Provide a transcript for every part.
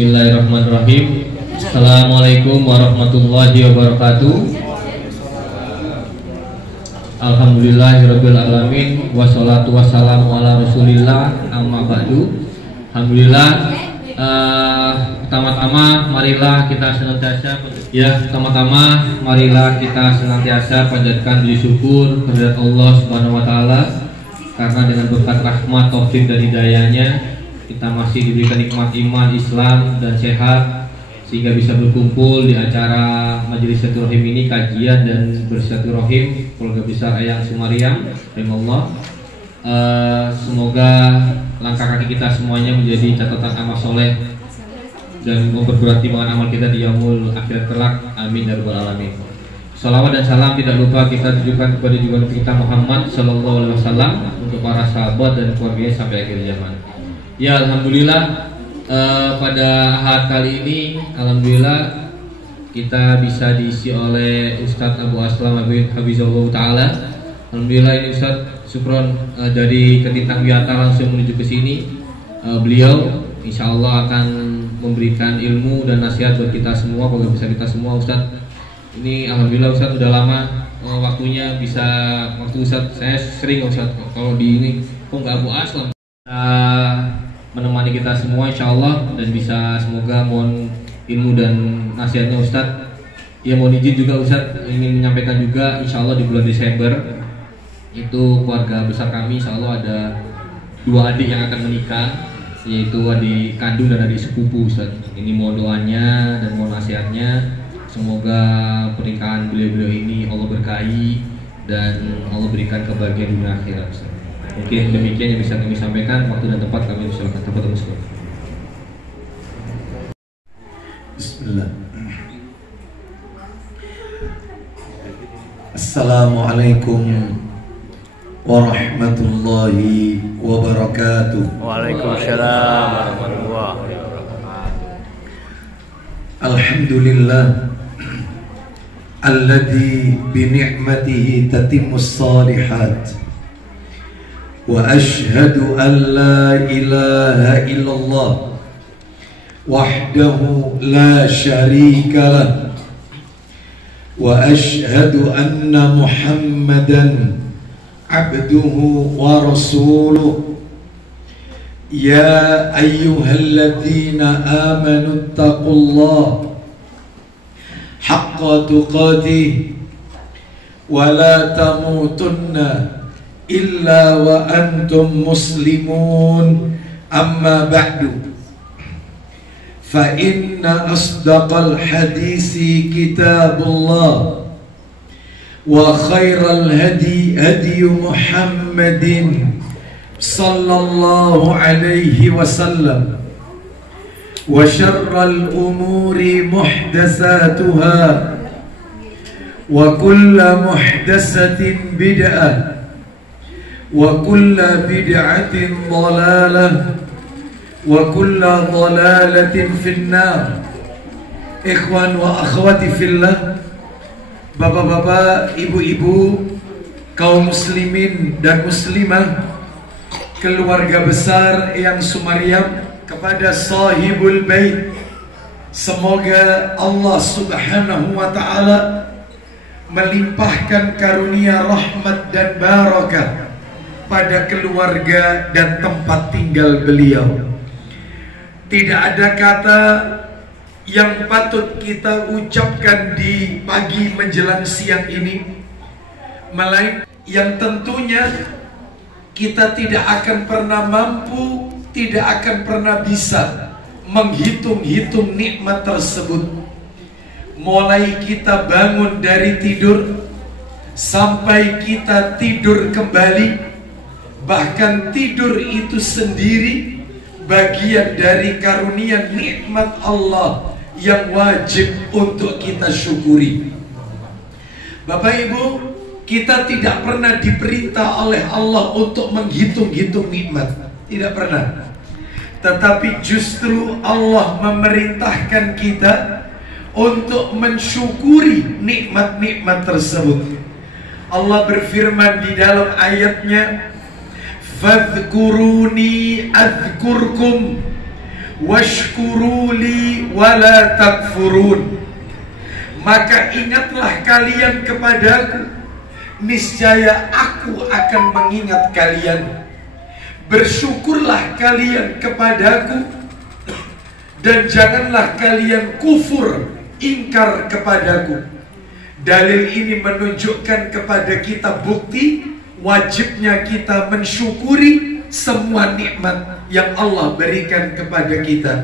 Bismillahirrahmanirrahim. Assalamualaikum warahmatullahi wabarakatuh. Alhamdulillahirabbil alamin wassalatu wassalamu ala Rasulillah amma ba'du. Alhamdulillah. Pertama-tama marilah kita senantiasa panjatkan puji syukur kehadirat Allah Subhanahu wa taala, karena dengan berkat rahmat, taufik dan hidayahnya kita masih diberikan nikmat iman, Islam dan sehat, sehingga bisa berkumpul di acara Majelis Silaturahim ini, kajian dan bersilaturahim keluarga besar Eyang Sumariam rahimahullah. Semoga langkah kaki kita semuanya menjadi catatan amal soleh dan memperberat timbangan amal kita di yaumul akhirat kelak. Amin ya rabbal alamin. Salawat dan salam tidak lupa kita tujukan kepada junjungan kita Muhammad sallallahu alaihi wasallam, untuk para sahabat dan keluarganya sampai akhir zaman. Ya, alhamdulillah pada ahad kali ini alhamdulillah kita bisa diisi oleh Ustadz Abu Aslam Hafizahullah Ta'ala. Alhamdulillah ini Ustadz Supron dari Ketintang Biata langsung menuju ke sini. Beliau insya Allah akan memberikan ilmu dan nasihat buat kita semua, kalau bisa kita semua. Ustadz ini alhamdulillah Ustadz udah lama waktunya, bisa waktu Ustadz saya sering Ustadz kalau di ini kok nggak Abu Aslam menemani kita semua insya Allah, dan bisa semoga mohon ilmu dan nasihatnya Ustadz. Ya, mohon izin juga Ustadz ingin menyampaikan juga insya Allah di bulan Desember itu keluarga besar kami insya Allah ada 2 adik yang akan menikah, yaitu adik kandung dan adik sepupu Ustadz. Ini mohon doanya dan mohon nasihatnya, semoga pernikahan beliau-beliau ini Allah berkahi dan Allah berikan kebahagiaan dunia akhirat Ustadz. Mungkin demikian yang bisa kami sampaikan. Waktu dan tempat kami silakan. Tempat tersebut. Bismillah. Assalamualaikum warahmatullahi wabarakatuh. Waalaikumsalam warahmatullahi wabarakatuh. Alhamdulillah alladzi bi ni'matihi tatimmus shalihat. وأشهد أن لا إله إلا الله وحده لا شريك له وأشهد أن محمدا عبده ورسوله يا أيها الذين آمنوا اتقوا الله حق تقاته ولا تموتن إلا وأنتم مسلمون أما بعد فإن أصدق الحديث كتاب الله وخير الهدي هدي محمد صلى الله عليه وسلم وشر الأمور محدثاتها وكل محدثة بدعة وكل بدعة ضلالة وكل ضلالة في النار. Ikhwan wa akhwati fillah, bapak-bapak, ibu-ibu, kaum muslimin dan muslimah, keluarga besar Eyang Sumariam, kepada sahibul bait, semoga Allah Subhanahu wa taala melimpahkan karunia rahmat dan barakah pada keluarga dan tempat tinggal beliau. Tidak ada kata yang patut kita ucapkan di pagi menjelang siang ini, melainkan yang tentunya kita tidak akan pernah mampu, tidak akan pernah bisa menghitung-hitung nikmat tersebut. Mulai kita bangun dari tidur sampai kita tidur kembali, bahkan tidur itu sendiri bagian dari karunia nikmat Allah yang wajib untuk kita syukuri. Bapak Ibu, kita tidak pernah diperintah oleh Allah untuk menghitung-hitung nikmat, tidak pernah. Tetapi justru Allah memerintahkan kita untuk mensyukuri nikmat-nikmat tersebut. Allah berfirman di dalam ayatnya, fadhkuruni adhkurkum washkuruli wala takfurun. Maka ingatlah kalian kepadaku, niscaya aku akan mengingat kalian. Bersyukurlah kalian kepadaku, dan janganlah kalian kufur, ingkar kepadaku. Dalil ini menunjukkan kepada kita bukti wajibnya kita mensyukuri semua nikmat yang Allah berikan kepada kita.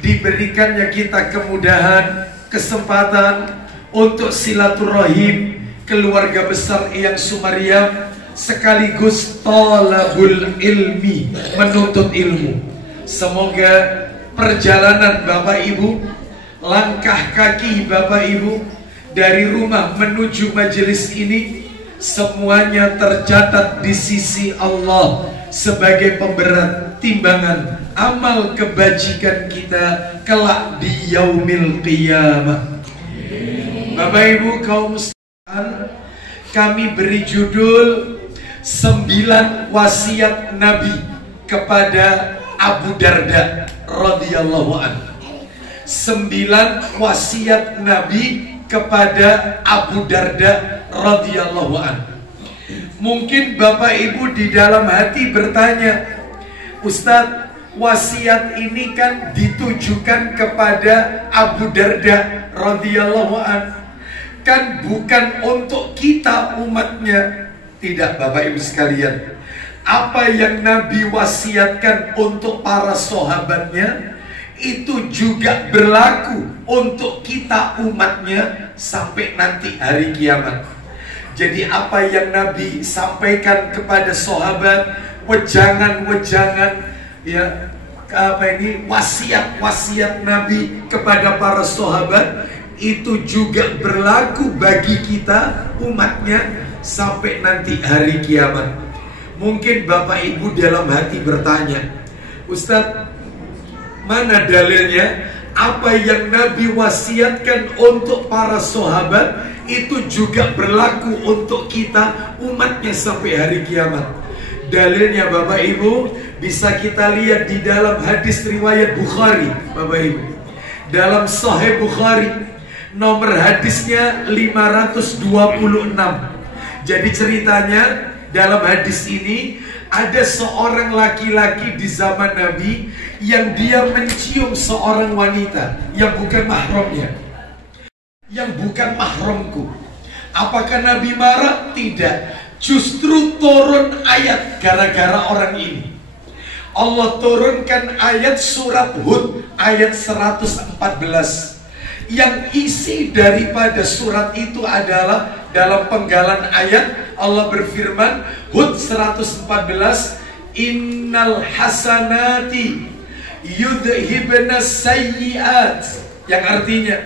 Diberikannya kita kemudahan, kesempatan untuk silaturahim keluarga besar Eyang Sumariam, sekaligus talabul ilmi, menuntut ilmu. Semoga perjalanan Bapak Ibu, langkah kaki Bapak Ibu dari rumah menuju majelis ini, semuanya tercatat di sisi Allah sebagai pemberat timbangan amal kebajikan kita kelak di yaumil qiyamah. Bapak Ibu kaum muslimin, kami beri judul 9 wasiat Nabi kepada Abu Darda radhiyallahu anhu. 9 wasiat Nabi kepada Abu Darda radhiyallahu anhu. Mungkin Bapak Ibu di dalam hati bertanya, Ustadz, wasiat ini kan ditujukan kepada Abu Darda radhiyallahu anhu, kan bukan untuk kita umatnya. Tidak Bapak Ibu sekalian, apa yang Nabi wasiatkan untuk para sahabatnya itu juga berlaku untuk kita umatnya sampai nanti hari kiamat. Jadi apa yang Nabi sampaikan kepada sahabat, wejangan-wejangan, ya, wasiat-wasiat Nabi kepada para sahabat, itu juga berlaku bagi kita umatnya sampai nanti hari kiamat. Mungkin Bapak Ibu dalam hati bertanya, Ustadz, mana dalilnya? Apa yang Nabi wasiatkan untuk para sahabat itu juga berlaku untuk kita umatnya sampai hari kiamat. Dalilnya Bapak Ibu bisa kita lihat di dalam hadis riwayat Bukhari. Bapak Ibu, dalam Sahih Bukhari, nomor hadisnya 526. Jadi ceritanya dalam hadis ini ada seorang laki-laki di zaman Nabi yang dia mencium seorang wanita yang bukan mahramnya, yang bukan mahramku. Apakah Nabi marah? Tidak. Justru turun ayat gara-gara orang ini. Allah turunkan ayat surat Hud ayat 114. Yang isi daripada surat itu adalah dalam penggalan ayat Allah berfirman, Hud 114, innal hasanati yudhibna sayyiat, yang artinya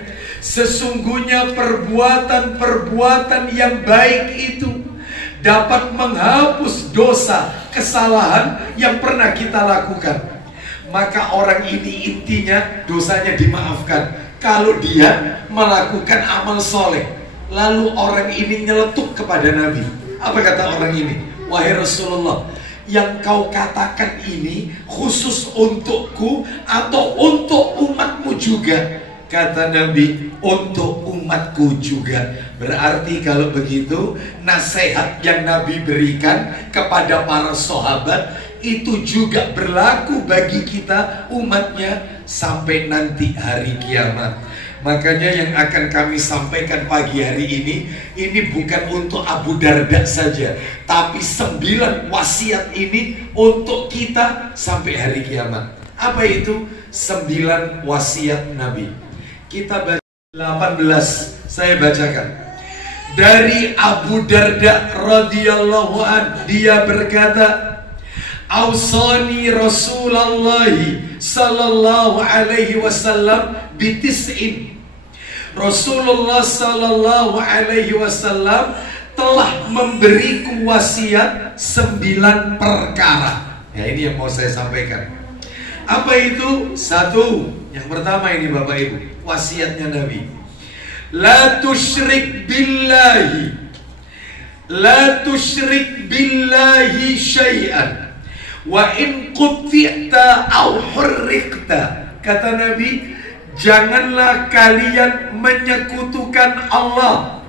sesungguhnya perbuatan-perbuatan yang baik itu dapat menghapus dosa, kesalahan yang pernah kita lakukan. Maka orang ini intinya dosanya dimaafkan kalau dia melakukan amal soleh. Lalu orang ini nyeletuk kepada Nabi. Apa kata orang ini? Wahai Rasulullah, yang kau katakan ini khusus untukku atau untuk umatmu juga? Kata Nabi, untuk umatku juga. Berarti kalau begitu, nasihat yang Nabi berikan kepada para sahabat itu juga berlaku bagi kita umatnya sampai nanti hari kiamat. Makanya yang akan kami sampaikan pagi hari ini bukan untuk Abu Darda saja, tapi 9 wasiat ini untuk kita sampai hari kiamat. Apa itu 9 wasiat Nabi? Kita baca 18, saya bacakan. Dari Abu Darda radhiyallahu an, dia berkata, Ausani Rasulullah sallallahu alaihi wasallam bitis'in. Rasulullah sallallahu alaihi wasallam telah memberiku wasiat 9 perkara. Ya, ini yang mau saya sampaikan. Apa itu? 1, yang pertama ini Bapak Ibu, wasiatnya Nabi. La tusyrik billahi, la tusyrik billahi syai'an, Wa in quti'ta au hurriqta. Kata Nabi, janganlah kalian menyekutukan Allah,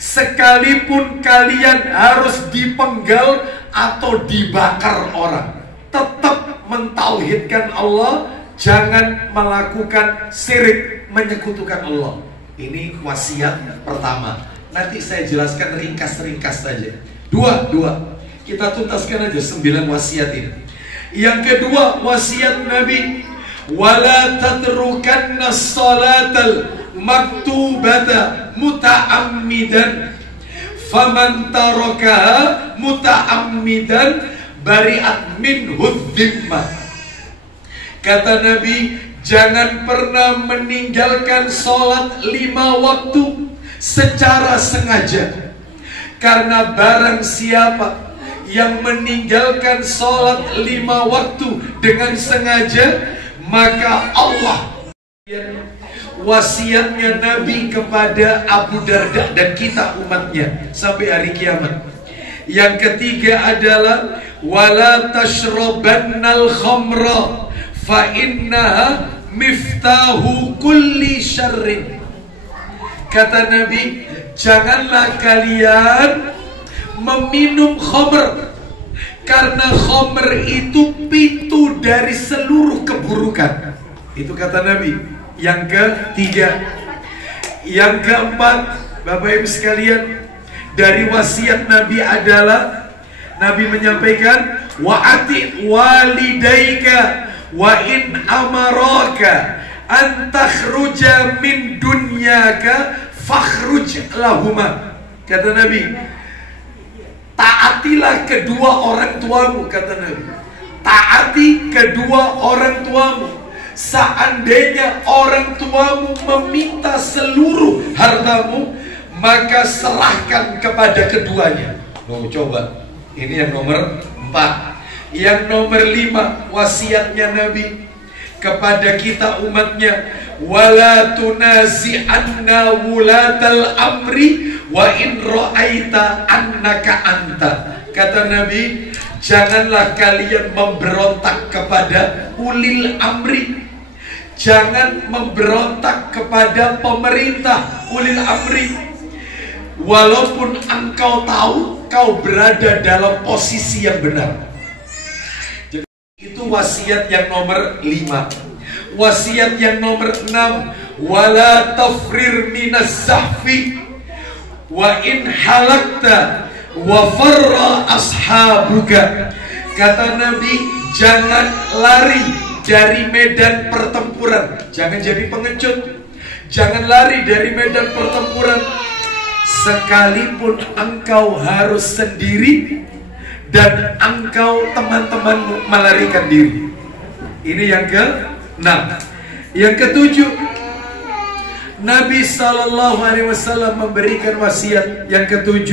sekalipun kalian harus dipenggal atau dibakar orang. Tetap mentauhidkan Allah, jangan melakukan syirik, menyekutukan Allah. Ini wasiat pertama. Nanti saya jelaskan ringkas-ringkas saja. Dua. Kita tuntaskan aja 9 wasiat ini. Yang kedua, wasiat Nabi, wala tatrukanna salatal maktubata muta'ammidan, faman tarakaha muta'ammidan bari'at minhu dhimmah. Kata Nabi, jangan pernah meninggalkan sholat 5 waktu secara sengaja. Karena barang siapa yang meninggalkan sholat 5 waktu dengan sengaja, maka Allah. Wasiatnya Nabi kepada Abu Darda dan kita umatnya sampai hari kiamat. Yang ketiga adalah wala tashrabannal khamra fa innaha miftahu kulli syarrin. Kata Nabi, janganlah kalian meminum khamr, karena khamr itu pintu dari seluruh keburukan. Itu kata Nabi. Yang ketiga. Yang keempat, Bapak Ibu sekalian, dari wasiat Nabi adalah Nabi menyampaikan, wa'ati walidaika wa in amaraka an takhruja min dunyaka fakhruj lahuma. Kata Nabi, taatilah kedua orang tuamu. Kata Nabi, taati kedua orang tuamu. Seandainya orang tuamu meminta seluruh hartamu, maka serahkan kepada keduanya. Oh, coba. Ini yang nomor 4. Yang nomor 5, wasiatnya Nabi kepada kita umatnya, wala tunazi'anna wulatal amri wa in ra'aita annaka anta. Kata Nabi, janganlah kalian memberontak kepada ulil amri, jangan memberontak kepada pemerintah ulil amri, walaupun engkau tahu kau berada dalam posisi yang benar. Jadi, itu wasiat yang nomor 5. Wasiat yang nomor 6, wala tafrir minas zahfi wa in halakta wa farra ashabuka. Kata Nabi, jangan lari dari medan pertempuran, jangan jadi pengecut, jangan lari dari medan pertempuran, sekalipun engkau harus sendiri dan engkau teman-temanmu melarikan diri. Ini yang ke-6. Yang ke-7, Nabi SAW memberikan wasiat yang ke-7,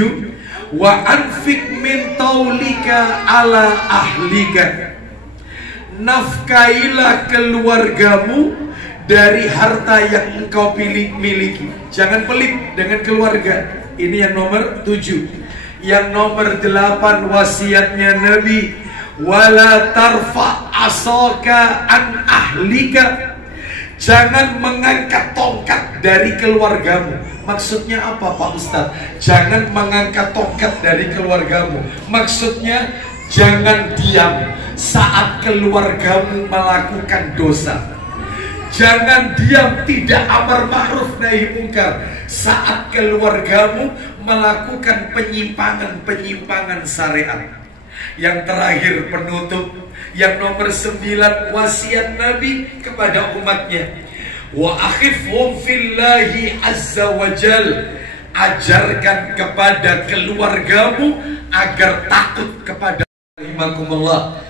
wa anfik min taulika ala ahlika. Nafkailah keluargamu dari harta yang engkau miliki. Jangan pelit dengan keluarga. Ini yang nomor 7. Yang nomor 8, wasiatnya Nabi, wala tarfa asaka an ahlika. Jangan mengangkat tongkat dari keluargamu. Maksudnya apa, Pak Ustadz? Jangan mengangkat tongkat dari keluargamu. Maksudnya jangan diam saat keluargamu melakukan dosa. Jangan diam tidak amar ma'ruf nahi mungkar saat keluargamu melakukan penyimpangan-penyimpangan syariat. Yang terakhir, penutup, yang nomor 9, wasiat Nabi kepada umatnya, wa akhifhum fillahi azza wa jal. Ajarkan kepada keluargamu agar takut kepada rahimakumullah.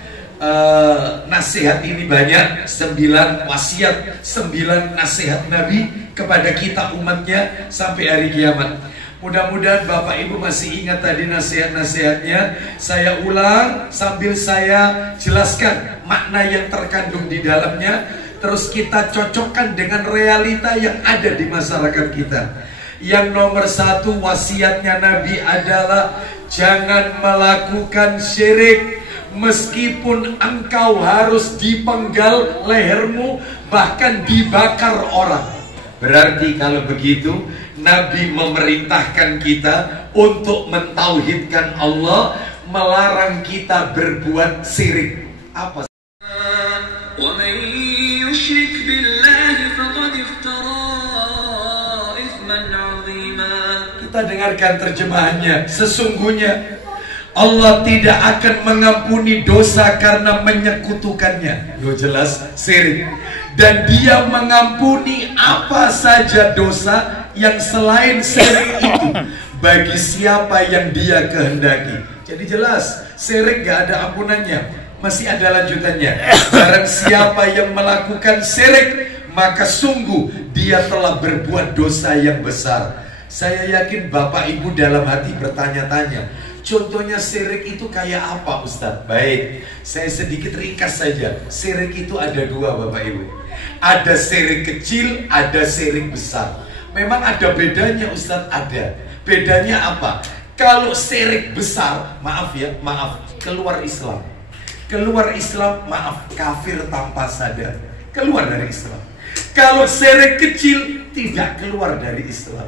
Nasihat ini banyak, 9 wasiat, 9 nasihat Nabi kepada kita umatnya sampai hari kiamat. Mudah-mudahan Bapak Ibu masih ingat tadi nasihat-nasihatnya. Saya ulang sambil saya jelaskan makna yang terkandung di dalamnya, terus kita cocokkan dengan realita yang ada di masyarakat kita. Yang nomor 1, wasiatnya Nabi adalah jangan melakukan syirik, meskipun engkau harus dipenggal lehermu, bahkan dibakar orang. Berarti kalau begitu Nabi memerintahkan kita untuk mentauhidkan Allah, melarang kita berbuat syirik. Apa? Kita dengarkan terjemahannya. Sesungguhnya Allah tidak akan mengampuni dosa karena menyekutukannya. Loh, jelas syirik. Dan Dia mengampuni apa saja dosa yang selain syirik itu bagi siapa yang Dia kehendaki. Jadi jelas syirik gak ada ampunannya. Masih ada lanjutannya. Barang siapa yang melakukan syirik, maka sungguh dia telah berbuat dosa yang besar. Saya yakin Bapak Ibu dalam hati bertanya-tanya, contohnya syirik itu kayak apa, Ustadz? Baik, saya sedikit ringkas saja. Syirik itu ada dua, Bapak Ibu. Ada syirik kecil, ada syirik besar. Memang ada bedanya, Ustadz? Ada. Bedanya apa? Kalau syirik besar, maaf ya, maaf, keluar Islam. Keluar Islam, maaf, kafir tanpa sadar. Keluar dari Islam. Kalau syirik kecil, tidak keluar dari Islam.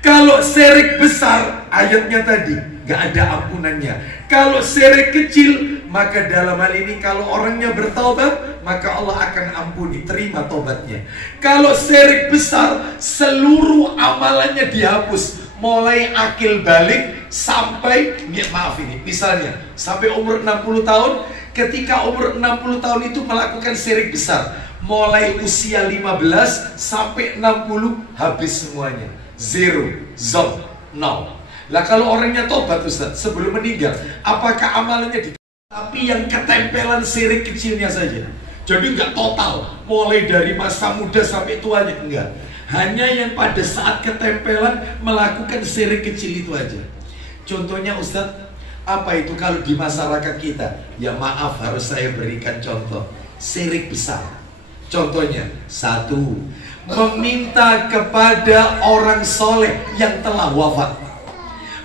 Kalau syirik besar, ayatnya tadi gak ada ampunannya. Kalau syirik kecil, maka dalam hal ini kalau orangnya bertaubat, maka Allah akan ampuni, terima taubatnya. Kalau syirik besar, seluruh amalannya dihapus, mulai akil balik sampai, maaf ini, misalnya sampai umur 60 tahun, ketika umur 60 tahun itu melakukan syirik besar, mulai usia 15 sampai 60 habis semuanya. Zero, zone, no. Lah kalau orangnya tobat, Ustaz, sebelum meninggal, apakah amalannya di... Tapi yang ketempelan syirik kecilnya saja. Jadi nggak total, mulai dari masa muda sampai tuanya, enggak. Hanya yang pada saat ketempelan melakukan syirik kecil itu aja. Contohnya, Ustaz, apa itu kalau di masyarakat kita? Ya maaf, harus saya berikan contoh. Syirik besar. Contohnya, satu, meminta kepada orang soleh yang telah wafat,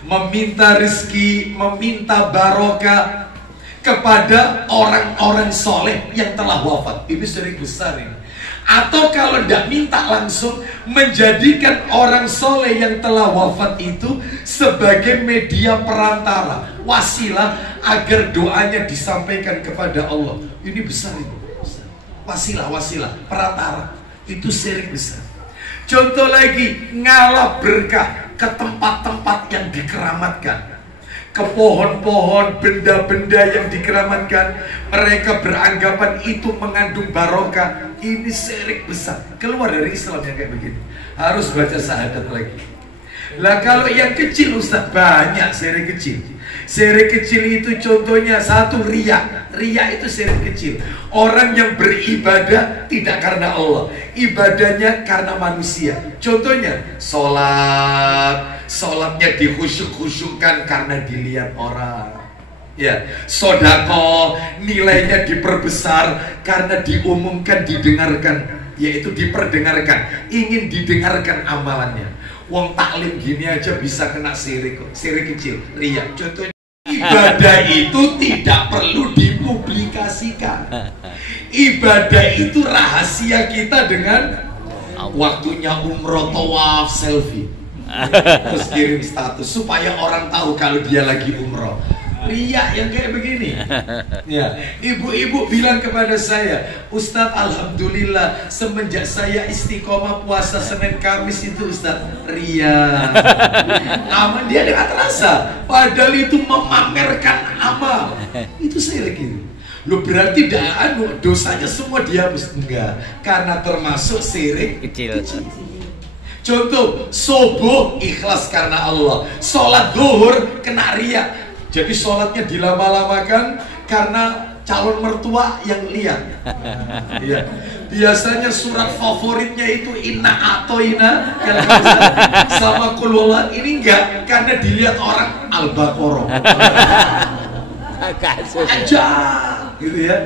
meminta rezeki, meminta barokah kepada orang-orang soleh yang telah wafat. Ini syirik besar ini. Atau kalau tidak minta langsung, menjadikan orang soleh yang telah wafat itu sebagai media perantara, wasilah agar doanya disampaikan kepada Allah. Ini besar itu. Wasilah, perantara. Itu syirik besar. Contoh lagi, ngalah berkah ke tempat-tempat yang dikeramatkan, ke pohon-pohon, benda-benda yang dikeramatkan. Mereka beranggapan itu mengandung barokah. Ini syirik besar. Keluar dari Islam yang kayak begini. Harus baca syahadat lagi. Lah kalau yang kecil, Ustaz, banyak syirik kecil. Syirik kecil itu contohnya satu, riya. Riya itu syirik kecil. Orang yang beribadah tidak karena Allah, ibadahnya karena manusia. Contohnya sholatnya dikhusyuk-khusyukkan karena dilihat orang. Ya, sodako nilainya diperbesar karena diumumkan, didengarkan, yaitu diperdengarkan, ingin didengarkan amalannya. Wong taklim gini aja bisa kena syirik kok. Syirik kecil, riya. Contohnya ibadah itu tidak perlu dipublikasikan. Ibadah itu rahasia kita dengan waktunya umroh, tawaf, selfie, terus kirim status supaya orang tahu kalau dia lagi umroh. Riya yang kayak begini. Ya, ibu-ibu bilang kepada saya, Ustadz, alhamdulillah semenjak saya istiqomah puasa Senin Kamis itu, Ustadz, riya. Aman dia tidak terasa. Padahal itu memamerkan amal. Itu syirik itu. Lu berarti dosanya semua dihapus? Enggak, karena termasuk syirik kecil. Contoh, subuh ikhlas karena Allah, sholat zuhur kena riya. Jadi sholatnya dilama-lamakan karena calon mertua yang lihat. Ya. Biasanya surat favoritnya itu inna atoina sama kulullah. Ini enggak, karena dilihat orang Al-Baqarah aja gitu ya.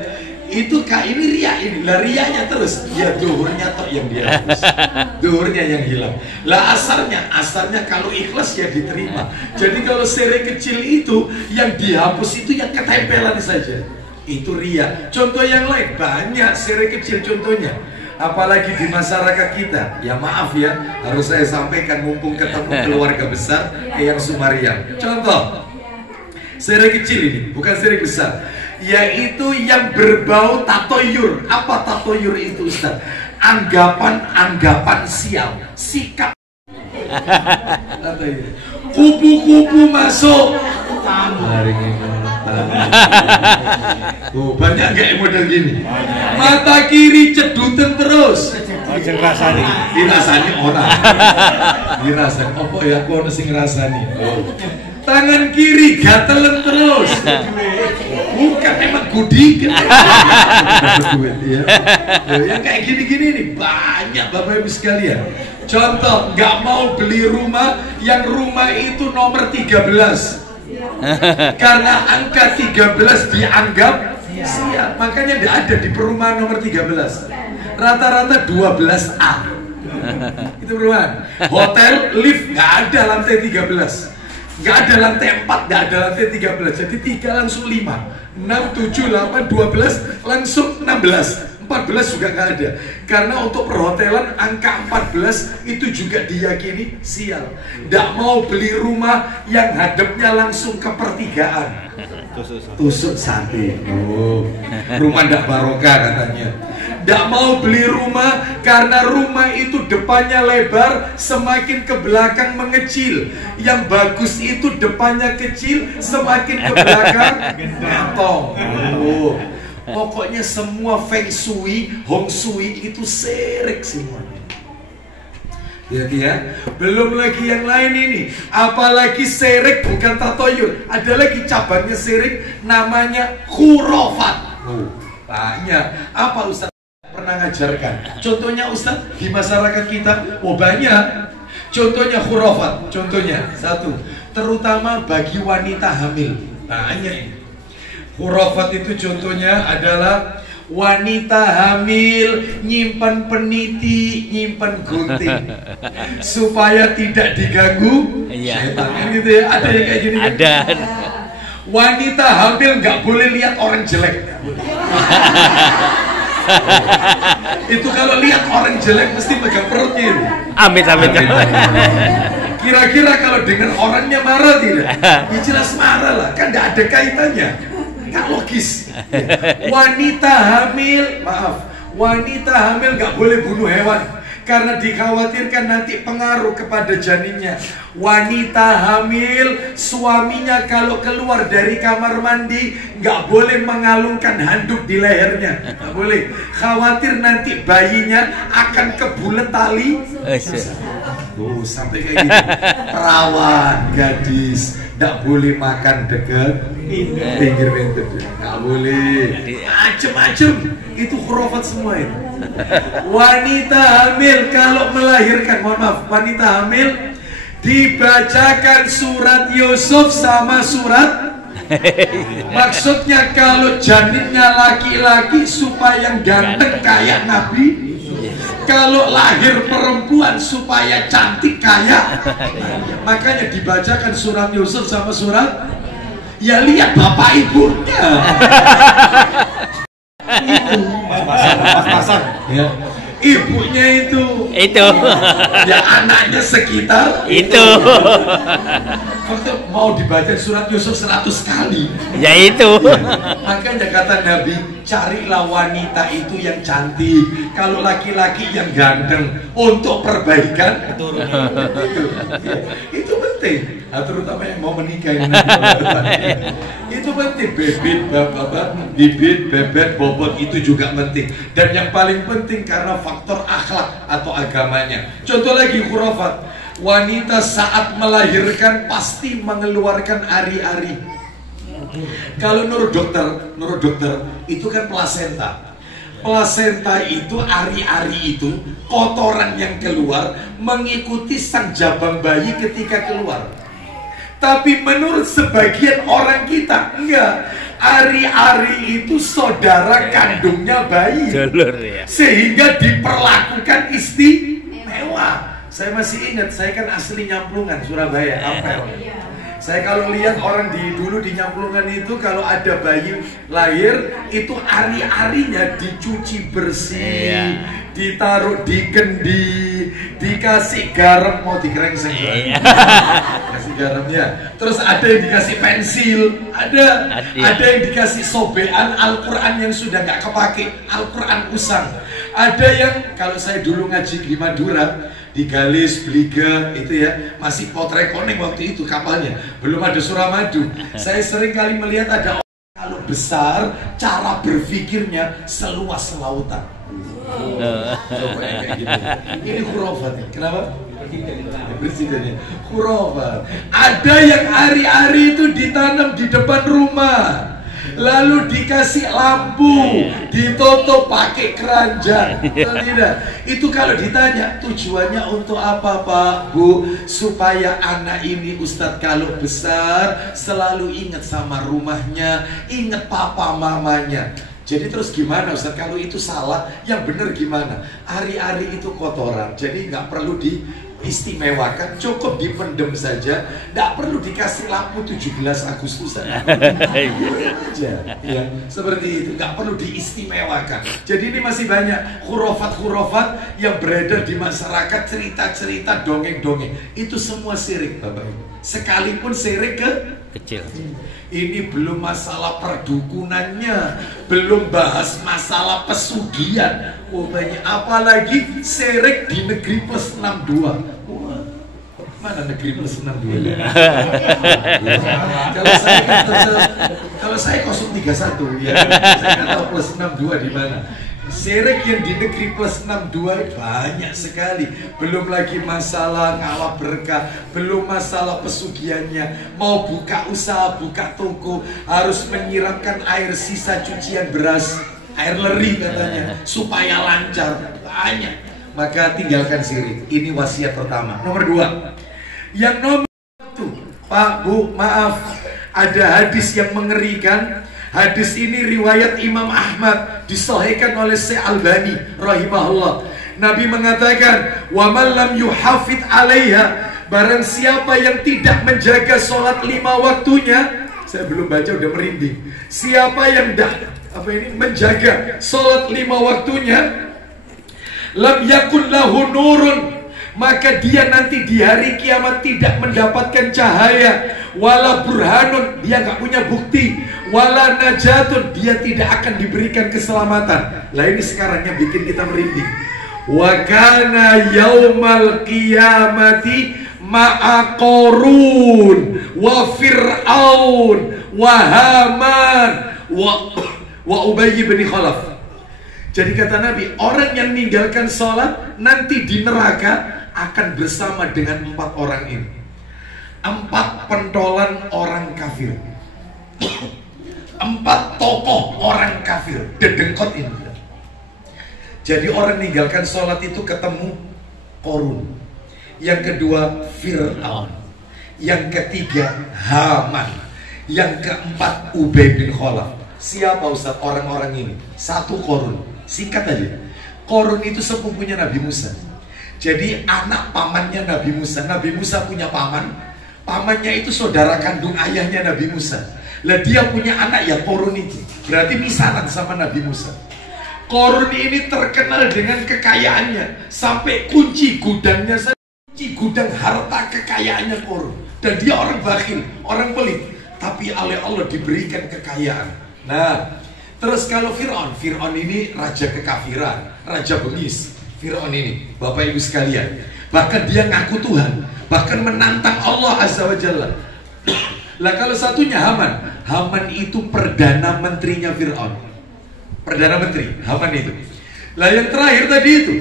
Itu kak ini ria ini, lah rianya terus. Ya duhurnya tok yang dihapus, duhurnya yang hilang. Lah asarnya kalau ikhlas ya diterima. Jadi kalau syirik kecil itu yang dihapus itu yang ketempelan saja. Itu ria. Contoh yang lain banyak syirik kecil contohnya. Apalagi di masyarakat kita, ya maaf ya, harus saya sampaikan mumpung ketemu keluarga besar yang Sumarian. Contoh syirik kecil ini, bukan syirik besar, yaitu yang berbau tatoyur. Apa tatoyur itu Ustaz? Anggapan sial, sikap. Kupu-kupu masuk. Banyak gak model gini? Mata kiri cedutan terus. Dirasani orang. Dirasani. Apa ya? Aku harus ngerasani. Tangan kiri gatelan terus. Bukan emang gudik. Yang kayak gini-gini nih banyak Bapak Ibu sekalian. Contoh, nggak mau beli rumah yang rumah itu nomor 13 karena angka 13 dianggap sial, makanya tidak ada di perumahan nomor 13. Rata-rata 12A. Itu perumahan. Hotel lift nggak ada lantai 13. Nggak ada lantai 4, nggak ada lantai 13. Jadi 3 langsung 5, 6, 7, 8, 12 langsung 16. 14 juga nggak ada. Karena untuk perhotelan angka 14 itu juga diyakini sial. Nggak mau beli rumah yang hadapnya langsung ke pertigaan. Tusuk sate. Rumah ndak barokah katanya. Nggak mau beli rumah karena rumah itu depannya lebar, semakin ke belakang mengecil. Yang bagus itu depannya kecil, semakin ke belakang gantong. Pokoknya semua feng shui, hong shui itu syirik semuanya. Ya, belum lagi yang lain ini. Apalagi syirik bukan tatoyur. Ada lagi cabangnya syirik namanya khurafat. Banyak. Apa Ustaz pernah ngajarkan? Contohnya Ustaz di masyarakat kita, banyak. Contohnya khurafat. Contohnya satu, terutama bagi wanita hamil. Banyak ini. Khurafat itu contohnya adalah wanita hamil nyimpan peniti, nyimpan gunting supaya tidak diganggu setan gitu ya. Ada yang kayak gini? Ada. Wanita hamil nggak boleh lihat orang jelek. Itu kalau lihat orang jelek mesti pegang perutnya. Amit. Kira-kira kalau dengan orangnya marah tidak? Ya jelas marah lah, kan nggak ada kaitannya. Nggak logis. Wanita hamil, wanita hamil nggak boleh bunuh hewan karena dikhawatirkan nanti pengaruh kepada janinnya. Wanita hamil, suaminya kalau keluar dari kamar mandi nggak boleh mengalungkan handuk di lehernya, nggak boleh. Khawatir nanti bayinya akan kebulet tali. Sampai kayak gitu. Perawan, gadis nggak boleh makan dekat pinggir pintu, nggak boleh. Macem-macem itu khurafat semua itu. Wanita hamil kalau melahirkan, mohon maaf, wanita hamil dibacakan surat Yusuf sama surat. Maksudnya kalau janinnya laki-laki supaya ganteng kayak Nabi. Kalau lahir perempuan supaya cantik kayak. Makanya dibacakan surat Yusuf sama surat. Ya lihat bapak ibunya. Itu pas-pasan. Ya. Ibunya itu ya anaknya sekitar itu. Waktu mau dibaca surat Yusuf 100 kali ya itu ya. Makanya kata Nabi, carilah wanita itu yang cantik, kalau laki-laki yang ganteng untuk perbaikan itu penting. Terutama yang mau menikah itu penting. Bibit, bebet, bobot itu juga penting. Dan yang paling penting karena faktor akhlak atau agamanya. Contoh lagi khurafat, wanita saat melahirkan pasti mengeluarkan ari-ari. Kalau menurut dokter itu kan plasenta. Plasenta itu, ari-ari itu kotoran yang keluar mengikuti sang jabang bayi ketika keluar. Tapi menurut sebagian orang kita enggak. Ari-ari itu saudara kandungnya bayi, sehingga diperlakukan istimewa. Saya masih ingat, saya kan asli Nyamplungan, Surabaya, Ampel. Saya kalau lihat orang dulu di Nyamplungan itu, kalau ada bayi lahir, itu ari-arinya dicuci bersih, ditaruh di kendi, dikasih garam, mau dikerengseng, kasih garamnya. Terus ada yang dikasih pensil, ada yang dikasih sobekan Al-Quran yang sudah nggak kepake, Al-Quran usang. Ada yang, kalau saya dulu ngaji di Madura, di Galis, Beliga, itu ya, masih potret koneng waktu itu kapalnya, belum ada Suramadu. Saya sering kali melihat ada orang kalau besar, cara berpikirnya seluas lautan. Ini khurafat ya. Kenapa? Presidennya khurafat. Ada yang ari-ari itu ditanam di depan rumah, lalu dikasih lampu, ditutup pakai keranjang. Tidak. Itu kalau ditanya tujuannya untuk apa, Pak, Bu? Supaya anak ini Ustadz kalau besar selalu ingat sama rumahnya, ingat papa mamanya. Jadi terus gimana Ustadz kalau itu salah, yang benar gimana? Ari-ari itu kotoran, jadi nggak perlu diistimewakan, cukup dipendem saja, nggak perlu dikasih lampu 17 Agustusan aja, ya, seperti itu, nggak perlu diistimewakan. Jadi ini masih banyak khurafat-khurafat yang beredar di masyarakat, cerita-cerita, dongeng-dongeng, itu semua syirik, Bapak Ibu. Sekalipun syirik kecil. Ini belum masalah perdukunannya, belum bahas masalah pesugihan. Oh banyak, apalagi syirik di negeri plus 62. Wah, mana negeri plus 62? Kalau saya 031 ya, saya nggak tahu plus 62 di mana. Syirik yang di negeri plus 62 banyak sekali. Belum lagi masalah ngalah berkah, belum masalah pesugihannya. Mau buka usaha, buka toko, harus menyiramkan air sisa cucian beras, air leri katanya, supaya lancar. Banyak. Maka tinggalkan syirik. Ini wasiat pertama. Nomor 2. Yang nomor 1, Pak, Bu, maaf, ada hadis yang mengerikan. Hadis ini riwayat Imam Ahmad, disahihkan oleh Syekh Albani rahimahullah. Nabi mengatakan, "Wa man lam yuhafid 'alaiha", barang siapa yang tidak menjaga sholat 5 waktunya. Saya belum baca udah merinding. Siapa yang menjaga sholat 5 waktunya, lam yakun lahu nurun, maka dia nanti di hari kiamat tidak mendapatkan cahaya. Wala burhanun, dia nggak punya bukti. Wala najatun, dia tidak akan diberikan keselamatan. Lah ini sekarang yang bikin kita merinding. Wa kana yaumal qiyamati ma'a Qarun wa Fir'aun wa Haman wa Ubay bin Khalaf. Jadi kata Nabi, orang yang meninggalkan sholat nanti di neraka akan bersama dengan 4 orang ini. 4 pentolan orang kafir, 4 tokoh orang kafir, dedengkot ini. Jadi orang meninggalkan sholat itu ketemu Qarun, yang kedua Fir'aun, yang ketiga Haman, yang keempat Ubay bin Khalaf. Siapa Ustaz orang-orang ini? 1 Qarun, singkat aja. Qarun itu sepupunya Nabi Musa. Jadi anak pamannya Nabi Musa. Nabi Musa punya paman. Pamannya itu saudara kandung ayahnya Nabi Musa. Lah dia punya anak ya Qarun itu. Berarti misanan sama Nabi Musa. Qarun ini terkenal dengan kekayaannya. Sampai kunci gudangnya, kunci gudang harta kekayaannya Qarun. Dan dia orang bakhil, orang pelit. Tapi oleh Allah diberikan kekayaan. Nah, terus kalau Fir'aun, Fir'aun ini raja kekafiran, raja bengis. Fir'aun ini, Bapak Ibu sekalian, bahkan dia ngaku Tuhan, bahkan menantang Allah Azza wa Jalla. Lah kalau satunya Haman, Haman itu perdana menterinya Fir'aun, perdana menteri Haman itu. Lah yang terakhir tadi itu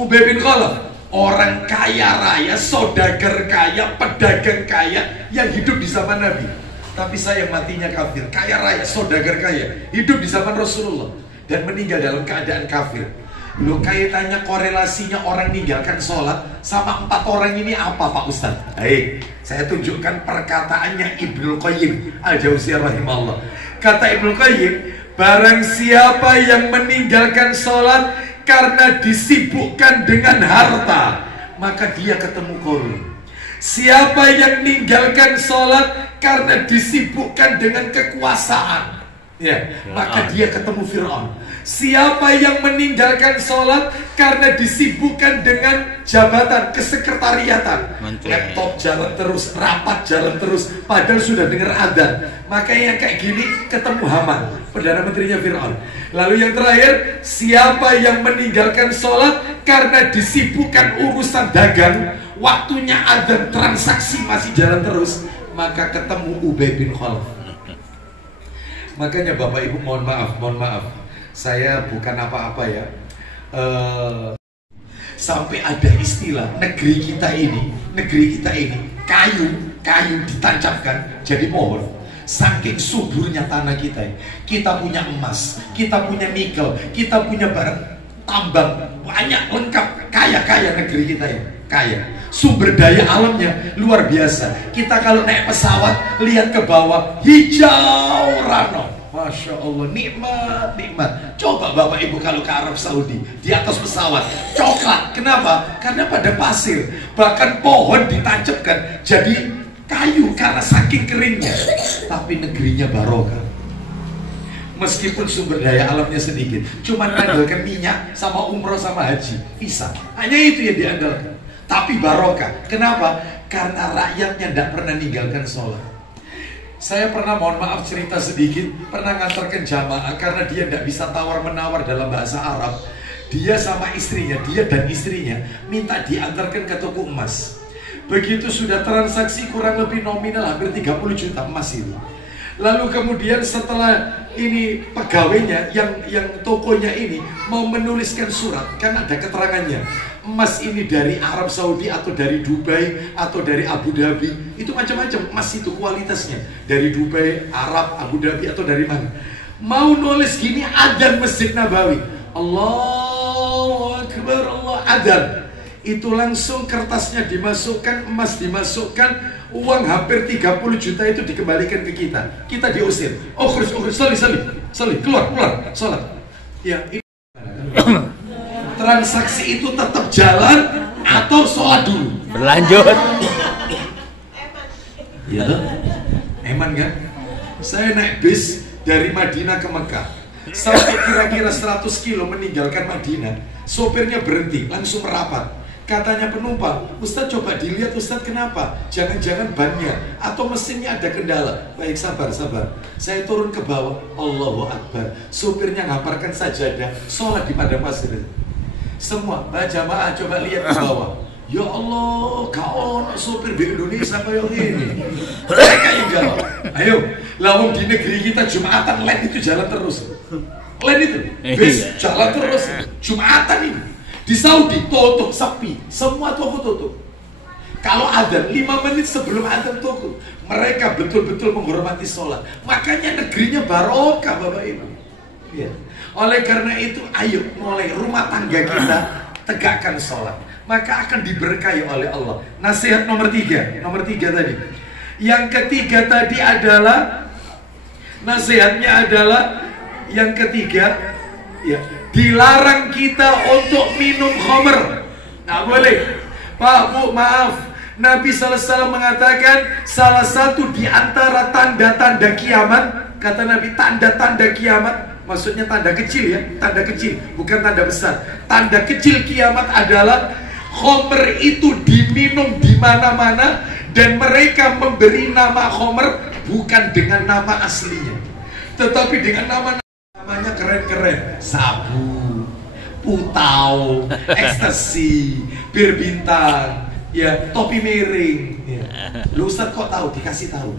Ubay bin Khalaf, orang kaya raya, saudagar kaya, pedagang kaya yang hidup di zaman Nabi. Tapi saya matinya kafir, kaya raya, saudagar kaya, hidup di zaman Rasulullah dan meninggal dalam keadaan kafir. Loh, kaitannya korelasinya orang meninggalkan sholat sama 4 orang ini apa Pak Ustaz? Baik, saya tunjukkan perkataannya Ibnu Qayyim Al-Jauziyah rahimahullah. Kata Ibnu Qayyim, barang siapa yang meninggalkan sholat karena disibukkan dengan harta, maka dia ketemu korun. Siapa yang meninggalkan sholat karena disibukkan dengan kekuasaan, ya, maka dia ketemu Fir'aun. Siapa yang meninggalkan sholat karena disibukkan dengan jabatan kesekretariatan, laptop jalan terus, rapat jalan terus, padahal sudah dengar adzan, maka yang kayak gini ketemu Haman, Perdana Menterinya Fir'aun. Lalu yang terakhir, siapa yang meninggalkan sholat karena disibukkan urusan dagang, waktunya adzan, transaksi masih jalan terus, maka ketemu Ubay bin Khalaf. Makanya Bapak Ibu mohon maaf, saya bukan apa-apa ya. Sampai ada istilah negeri kita ini kayu ditancapkan jadi pohon. Saking suburnya tanah kita. Kita punya emas, kita punya nikel, kita punya barang tambang banyak lengkap, kaya negeri kita ya, kaya. Sumber daya alamnya luar biasa. Kita kalau naik pesawat lihat ke bawah, hijau rano. Masya Allah, nikmat. Coba Bapak Ibu kalau ke Arab Saudi, di atas pesawat, coklat. Kenapa? Karena pada pasir. Bahkan pohon ditancapkan jadi kayu karena saking keringnya. Tapi negerinya barokah. Meskipun sumber daya alamnya sedikit, cuma mengandalkan minyak sama umroh sama haji, bisa. Hanya itu yang diandalkan. Tapi barokah. Kenapa? Karena rakyatnya tidak pernah meninggalkan sholat. Saya pernah, mohon maaf cerita sedikit, pernah ngantarkan jamaah karena dia tidak bisa tawar-menawar dalam bahasa Arab. Dia sama istrinya, dia dan istrinya minta diantarkan ke toko emas. Begitu sudah transaksi kurang lebih nominal hampir 30 juta emas itu. Lalu kemudian setelah ini pegawainya yang tokonya ini mau menuliskan surat, kan ada keterangannya. Emas ini dari Arab Saudi atau dari Dubai atau dari Abu Dhabi, itu macam-macam emas itu kualitasnya, dari Dubai, Arab, Abu Dhabi atau dari mana. Mau nulis gini, adzan Masjid Nabawi, Allahu Akbar, Allah adzan. Itu langsung kertasnya dimasukkan, emas dimasukkan, uang hampir 30 juta itu dikembalikan ke kita. Kita diusir. Oh, sorry, keluar, sholat. Ya, ini transaksi itu tetap jalan atau sholat dulu? Berlanjut. Ya, eman kan? Saya naik bis dari Madinah ke Mekah, sampai kira-kira 100 kilo meninggalkan Madinah, sopirnya berhenti, langsung merapat. Katanya penumpang, Ustadz coba dilihat Ustadz kenapa? Jangan-jangan bannya atau mesinnya ada kendala. Baik, sabar. Saya turun ke bawah, Allahu Akbar. Sopirnya ngaparkan sajadah, sholat di padang pasir. Semua, jamaah coba lihat ke bawah. Ya Allah, kau sopir di Indonesia kayak ini. Mereka yang jawab. Ayo, lawang di negeri kita Jumatan lain itu jalan terus. Lain itu, bis jalan terus. Jumatan ini. Di Saudi tutup sepi, semua toko tutup. Kalau adzan 5 menit sebelum adzan tutup. Mereka betul-betul menghormati sholat. Makanya negerinya barokah Bapak Ibu. Ya. Oleh karena itu, ayo mulai rumah tangga kita tegakkan sholat, maka akan diberkahi oleh Allah. Nasihat nomor 3 tadi. Yang ketiga tadi adalah nasihatnya adalah yang ketiga, ya, dilarang kita untuk minum khamr. Nggak boleh. Pak, Bu, maaf. Nabi SAW mengatakan salah satu di antara tanda-tanda kiamat, kata Nabi, tanda-tanda kiamat, maksudnya tanda kecil ya, tanda kecil, bukan tanda besar. Tanda kecil kiamat adalah khamr itu diminum di mana-mana dan mereka memberi nama khamr bukan dengan nama aslinya, tetapi dengan namanya keren-keren, sabu, putau, ekstasi, bir bintang, ya, topi miring. Ya. Lu Ustadz kok tahu? Dikasih tahu.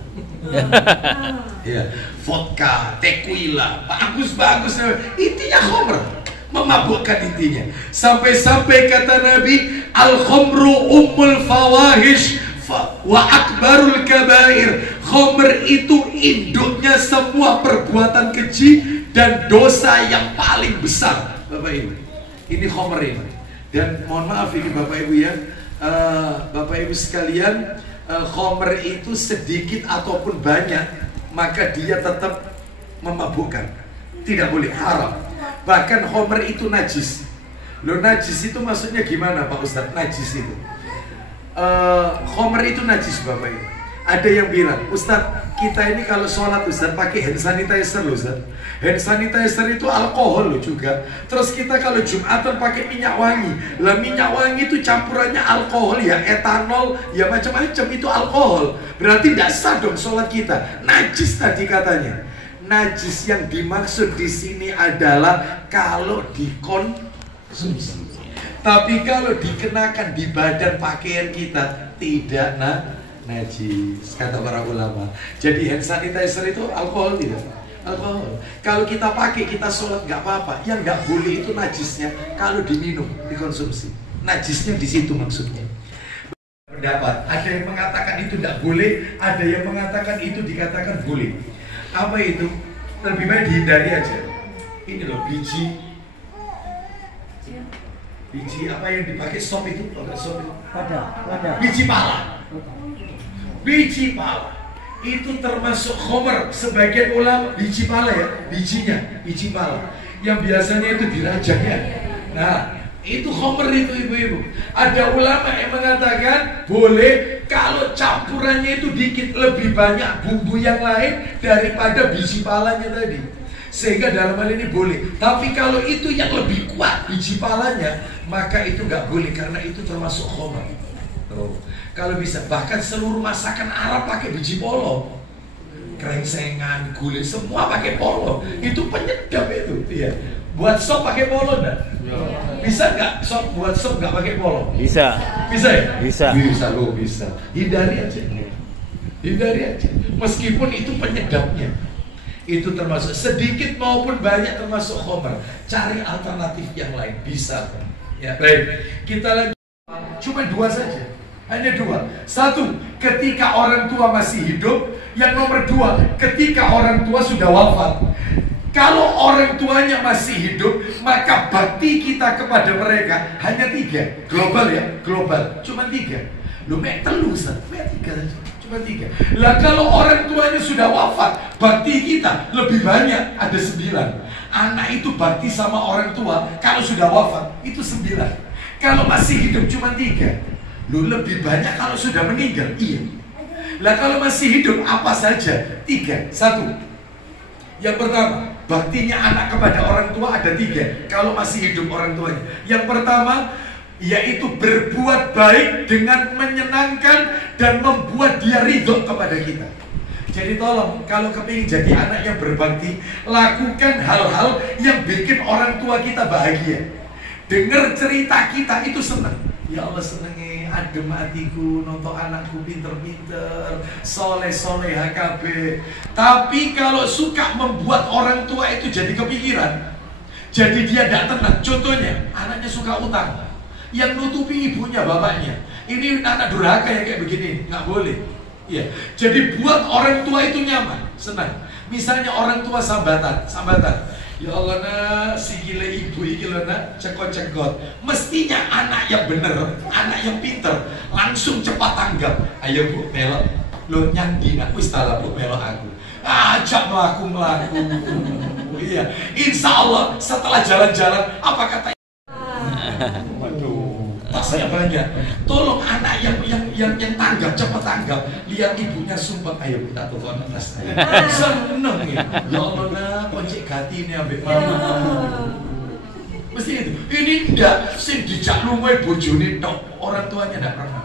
Ya, vodka, tequila, bagus. Intinya khamr, memabukkan intinya. Sampai-sampai kata Nabi, al-khamru ummul fawahish wa akbarul kabair. Khamr itu induknya semua perbuatan keji dan dosa yang paling besar. Bapak Ibu, ini khamr ini. Dan mohon maaf ini Bapak Ibu ya, Bapak Ibu sekalian, khamr itu sedikit ataupun banyak, maka dia tetap memabukkan. Tidak boleh, haram. Bahkan khamr itu najis. Loh, najis itu maksudnya gimana Pak Ustadz? Najis itu khamr itu najis Bapak Ibu. Ada yang bilang, Ustadz, kita ini kalau sholat Ustadz pakai hand sanitizer loh Ustadz. Hand sanitizer itu alkohol loh juga. Terus kita kalau Jumatan pakai minyak wangi. Lah minyak wangi itu campurannya alkohol ya, etanol, ya macam-macam, itu alkohol. Berarti tidak sah dong sholat kita. Najis tadi katanya. Najis yang dimaksud di sini adalah kalau dikonsumsi. Tapi kalau dikenakan di badan pakaian kita tidak najis, kata para ulama. Jadi hand sanitizer itu alkohol tidak? Alkohol. Kalau kita pakai, kita sholat nggak apa-apa. Yang nggak boleh itu najisnya kalau diminum, dikonsumsi. Najisnya di situ maksudnya. Pendapat. Ada yang mengatakan itu tidak boleh, ada yang mengatakan itu dikatakan boleh. Apa itu? Lebih baik dihindari aja. Ini loh biji apa yang dipakai sop itu? Sop itu? Biji pala. Biji pala itu termasuk khamr. Sebagian ulama, biji pala ya, bijinya, biji pala yang biasanya itu dirajang ya. Nah, itu khamr itu ibu-ibu. Ada ulama yang mengatakan boleh kalau campurannya itu dikit, lebih banyak bumbu yang lain daripada biji palanya tadi. Sehingga dalam hal ini boleh. Tapi kalau itu yang lebih kuat biji palanya, maka itu nggak boleh karena itu termasuk khamr. Kalau bisa, bahkan seluruh masakan Arab pakai biji polo, krengsengan, gulai, semua pakai polo. Itu penyedap itu. Iya. Buat sop pakai polo enggak? Bisa nggak sop buat sop nggak pakai polo? Bisa. Bisa ya? Bisa. Bisa loh, bisa. Hindari aja. Hindari aja. Meskipun itu penyedapnya. Itu termasuk sedikit maupun banyak termasuk khamr. Cari alternatif yang lain, bisa. Ya, baik. Kita lanjut. Cuma dua saja. Hanya dua. Satu, ketika orang tua masih hidup. Yang nomor dua, ketika orang tua sudah wafat. Kalau orang tuanya masih hidup, maka bakti kita kepada mereka hanya tiga. Global ya, global. Cuma tiga. Lu mek telu, mek tiga saja. Cuma tiga. Lah kalau orang tuanya sudah wafat, bakti kita lebih banyak, ada 9. Anak itu bakti sama orang tua kalau sudah wafat itu 9. Kalau masih hidup cuma 3. Lu lebih banyak kalau sudah meninggal. Iya. Lah kalau masih hidup apa saja? 3. 1. Yang pertama, baktinya anak kepada orang tua ada 3. Kalau masih hidup orang tuanya. Yang pertama, yaitu berbuat baik dengan menyenangkan dan membuat dia ridho kepada kita. Jadi tolong, kalau kepingin jadi anak yang berbakti, lakukan hal-hal yang bikin orang tua kita bahagia. Dengar cerita kita itu senang. Ya Allah, senengnya adem hatiku nonton anakku pinter-pinter, soleh-soleh HKB. Tapi kalau suka membuat orang tua itu jadi kepikiran, jadi dia tidak tenang. Contohnya, anaknya suka utang, yang nutupi ibunya, bapaknya. Ini anak durhaka yang kayak begini, nggak boleh. Iya. Jadi buat orang tua itu nyaman, senang. Misalnya orang tua sambatan. Ya Allah nak, si gila ibu ini loh nak, cekot-cekot. Mestinya anak yang bener, anak yang pinter, langsung cepat tanggap. Ayo bu, melok. Lo nyanggi nak, wis tala bu, melok aku. Ajak melaku. Iya. Insya Allah setelah jalan-jalan, apa kata? Waduh, tasnya banyak. Tolong anak yang tanggap, cepat tanggap. Lihat ibunya sumpah, ayo kita tukar tas. Seneng ya. Ya Allah nah, kocek gati ini ambek mama. Mesti itu. Ini ndak sing dijak lumai bojone tok, orang tuanya ndak pernah.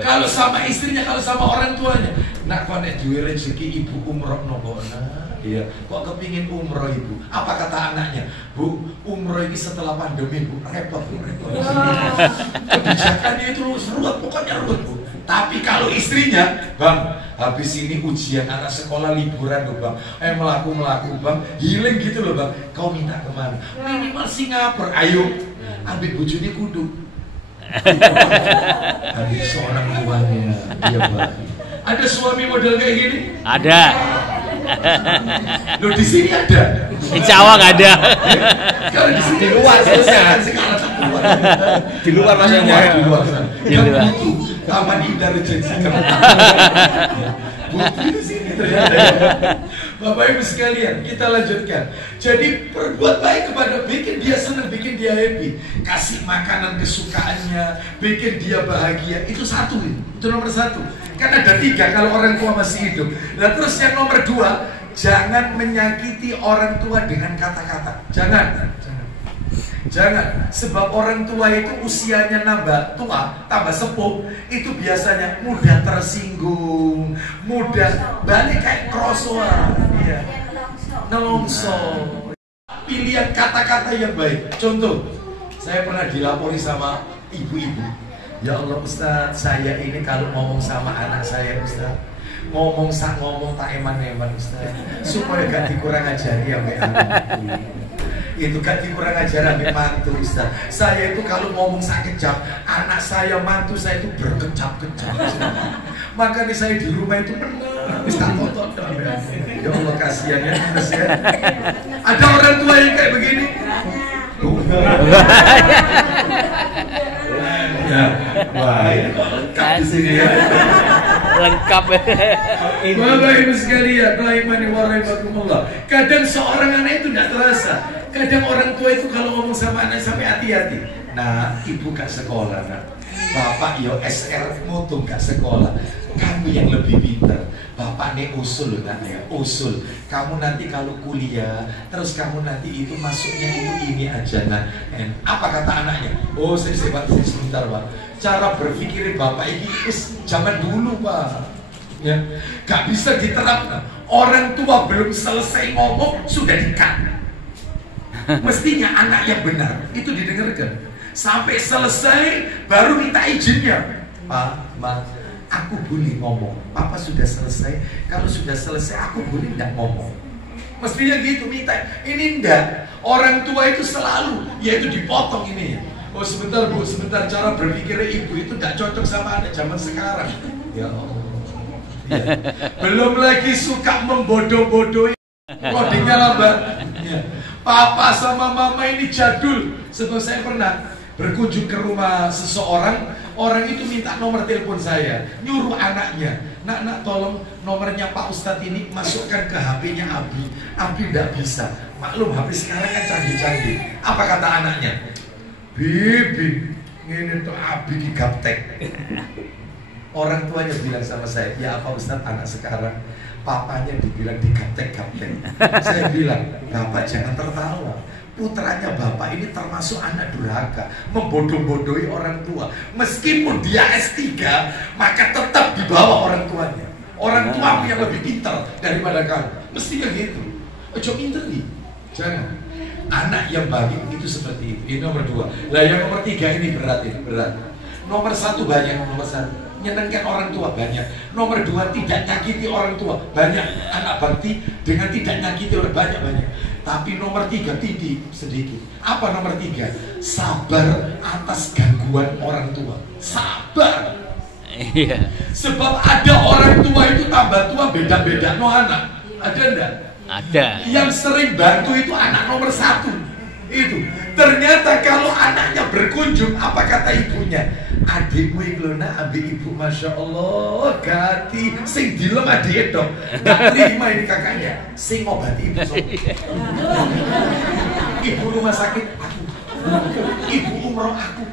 Kalau sama istrinya, kalau sama orang tuanya, nak kok nek duwe rezeki ibu umroh nopo nah. Iya, kok kepingin umroh ibu? Apa kata anaknya? Bu, umroh ini setelah pandemi bu, repot bu, repot. Kebijakannya itu ruwet, pokoknya ruwet bu. Tapi kalau istrinya, bang, habis ini ujian anak sekolah liburan loh bang, melaku bang, healing gitu loh bang. Kau minta kemana? Minimal Singapura, ayo, ambil bojone kudu. Ada seorang tuanya, dia bang. Ada suami model kayak gini? Ada. Loh di sini ada. Insya Allah nggak ada. Kalau di sini luar selesai. Di luar maksudnya. Di luar. Yang butuh taman indah rejensi. Butuh di sini. ternyata ya. Bapak Ibu sekalian, kita lanjutkan. Jadi berbuat baik kepada, bikin dia senang, bikin dia happy, kasih makanan kesukaannya, bikin dia bahagia. Itu satu, itu nomor satu. Kan ada 3 kalau orang tua masih hidup. Nah terus yang nomor 2, jangan menyakiti orang tua dengan kata-kata. Jangan. Sebab orang tua itu usianya nambah tua, tambah sepuh, itu biasanya mudah tersinggung, mudah balik kayak krosoan, ya, nelongso. Pilihan kata-kata yang baik. Contoh, saya pernah dilapori sama ibu-ibu. Ya Allah Ustaz, saya ini kalau ngomong sama anak saya Ustaz, ngomong tak eman-eman Ustaz, supaya gak dikurang ajari ya itu gak dikurang ajaran mantu Ustaz. Saya itu kalau ngomong sakit kejam, anak saya, mantu saya itu berkecap-kecap. Makanya saya di rumah itu menangis tak tonton. Ya Allah kasihan ya. Ada orang tua yang kayak begini. Ya, baik. Di sini ya. Lengkap. Bapak Ibu sekalian, rahimani wa rahimakumullah. Kadang seorang anak itu tidak terasa. Kadang orang tua itu kalau ngomong sama anak sampai hati-hati. Nah, ibu gak sekolah, nak. Bapak yo SR mutu gak sekolah. Kamu yang lebih pintar. Bapak nih usul loh, nak ya, usul. Kamu nanti kalau kuliah, terus kamu nanti itu masuknya itu ini aja, nak. Apa kata anaknya? Oh, saya sebentar, Pak. Cara berpikir bapak ini zaman dulu, Pak. Ya, gak bisa diterapkan. Orang tua belum selesai ngomong sudah di-cut. Mestinya anak yang benar itu didengarkan sampai selesai baru minta izinnya. Pak, Ma, aku boleh ngomong. Papa sudah selesai. Kalau sudah selesai aku boleh tidak ngomong. Mestinya gitu minta. Ini enggak. Orang tua itu selalu yaitu dipotong ini ya. Oh sebentar Bu, sebentar, cara berpikir ibu itu tidak cocok sama anak zaman sekarang. Ya Allah. Ya. Belum lagi suka membodoh-bodohi. Codingnya lambat. Ya. Papa sama mama ini jadul. Sebab saya pernah berkunjung ke rumah seseorang, orang itu minta nomor telepon saya, nyuruh anaknya, nak tolong nomornya Pak Ustadz ini masukkan ke HP-nya Abi. Abi tidak bisa. Maklum HP sekarang kan canggih-canggih. Apa kata anaknya? Bibi, ini tuh Abi di gaptek. Orang tuanya bilang sama saya, ya apa Ustadz, anak sekarang papanya dibilang di gaptek-gaptek. Saya bilang, Bapak jangan tertawa. Putranya Bapak ini termasuk anak durhaka, membodoh-bodohi orang tua. Meskipun dia S3, maka tetap di bawah orang tuanya. Orang tuamu yang lebih pintar daripada kamu. Mestinya gitu. Ojo pinter nih. Jangan. Anak yang baik itu seperti itu. Ini nomor 2. Lah yang nomor 3 ini berat ini, berat. Nomor 1 banyak, nomor 1 nyenengkan orang tua banyak. Nomor 2 tidak nyakiti orang tua banyak. Anak bakti dengan tidak nyakiti orang banyak. Tapi nomor 3 titik sedikit. Apa nomor 3? Sabar atas gangguan orang tua. Sabar. Iya. Sebab ada orang tua itu tambah tua beda-beda no anak. Ada enggak? Ada. Yang sering bantu itu anak nomor 1. Itu. Ternyata kalau anaknya berkunjung, apa kata ibunya? Adikmu itu nak, adik ibu, masya Allah, ganti, sing dilem adik itu, nggak terima ini kakaknya, sing ngobati ibu. Ibu rumah sakit, aku. Ibu umroh, aku.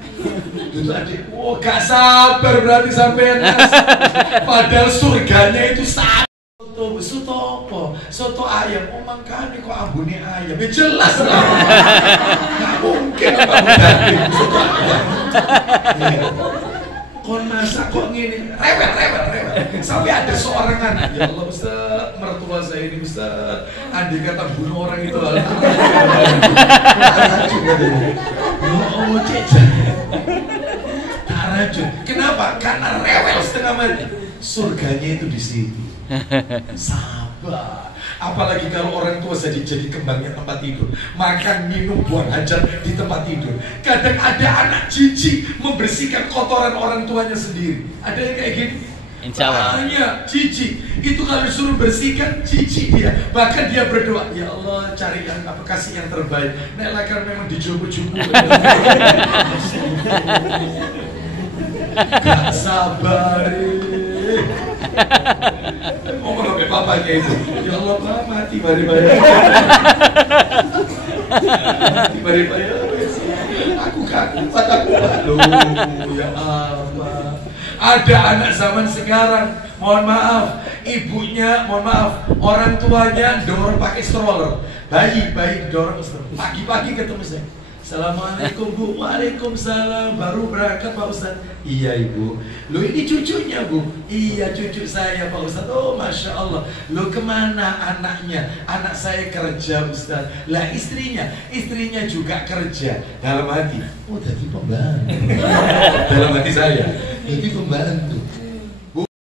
Itu adik, oh gak sabar berarti sampai padahal surganya itu saat. Soto apa? Soto ayam. Oh makanya kok ambune ayam. Ya jelas lah. Gak mungkin apa mungkin soto ayam. Kon masak kok gini. Rewel. Sampai ada seorang anak. Ya Allah Ustaz, mertua saya ini Ustaz, andai kata bunuh orang itu lah. Oh cecah. Tak racun. Kenapa? Karena rewel setengah mati. Surganya itu di situ. Sabar. Apalagi kalau orang tua jadi kembangnya tempat tidur, makan, minum, buang hajat di tempat tidur. Kadang ada anak jijik membersihkan kotoran orang tuanya sendiri. Ada yang kayak gini? Insya Allah. Banyak jijik. Itu kalau disuruh bersihkan, jijik dia. Bahkan dia berdoa, ya Allah cari yang apa, kasih yang terbaik. Nek lakar memang dijogo-jogo. Gak sabar. Ngomong sampai papanya itu, ya Allah Pak, mati bari-bari. Mati bari-bari. Aku kaku, aku loh, ya Allah. Ada anak zaman sekarang, mohon maaf, ibunya, mohon maaf, orang tuanya dorong pakai stroller, bayi dorong stroller. Pagi-pagi ketemu saya, Assalamualaikum Bu, Waalaikumsalam, baru berangkat Pak Ustadz. Iya Ibu, lo ini cucunya Bu? Iya cucu saya Pak Ustadz. Oh Masya Allah, lo kemana anaknya? Anak saya kerja Ustadz. Lah istrinya juga kerja. Dalam hati, oh jadi pembantu. Dalam hati saya, jadi pembantu.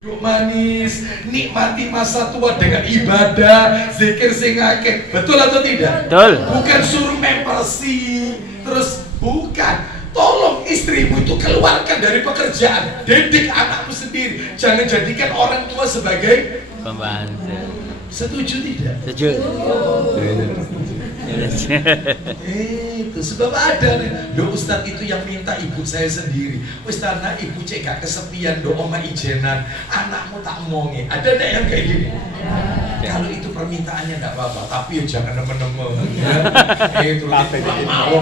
Duduk manis, nikmati masa tua dengan ibadah, zikir sing akeh. Betul atau tidak? Betul. Bukan suruh mempersi, terus bukan. Tolong istrimu itu keluarkan dari pekerjaan, didik anakmu sendiri. Jangan jadikan orang tua sebagai Pembantu. Setuju tidak? Setuju. Itu sebab ada nih. Loh Ustadz itu yang minta ibu saya sendiri. Ustadz nah ibu cek gak kesepian do oma ijenan, anakmu tak omongi. Ada ndak yang kayak gini? Kalau itu permintaannya nggak apa-apa, tapi ya jangan nemen-nemen. Itu mau.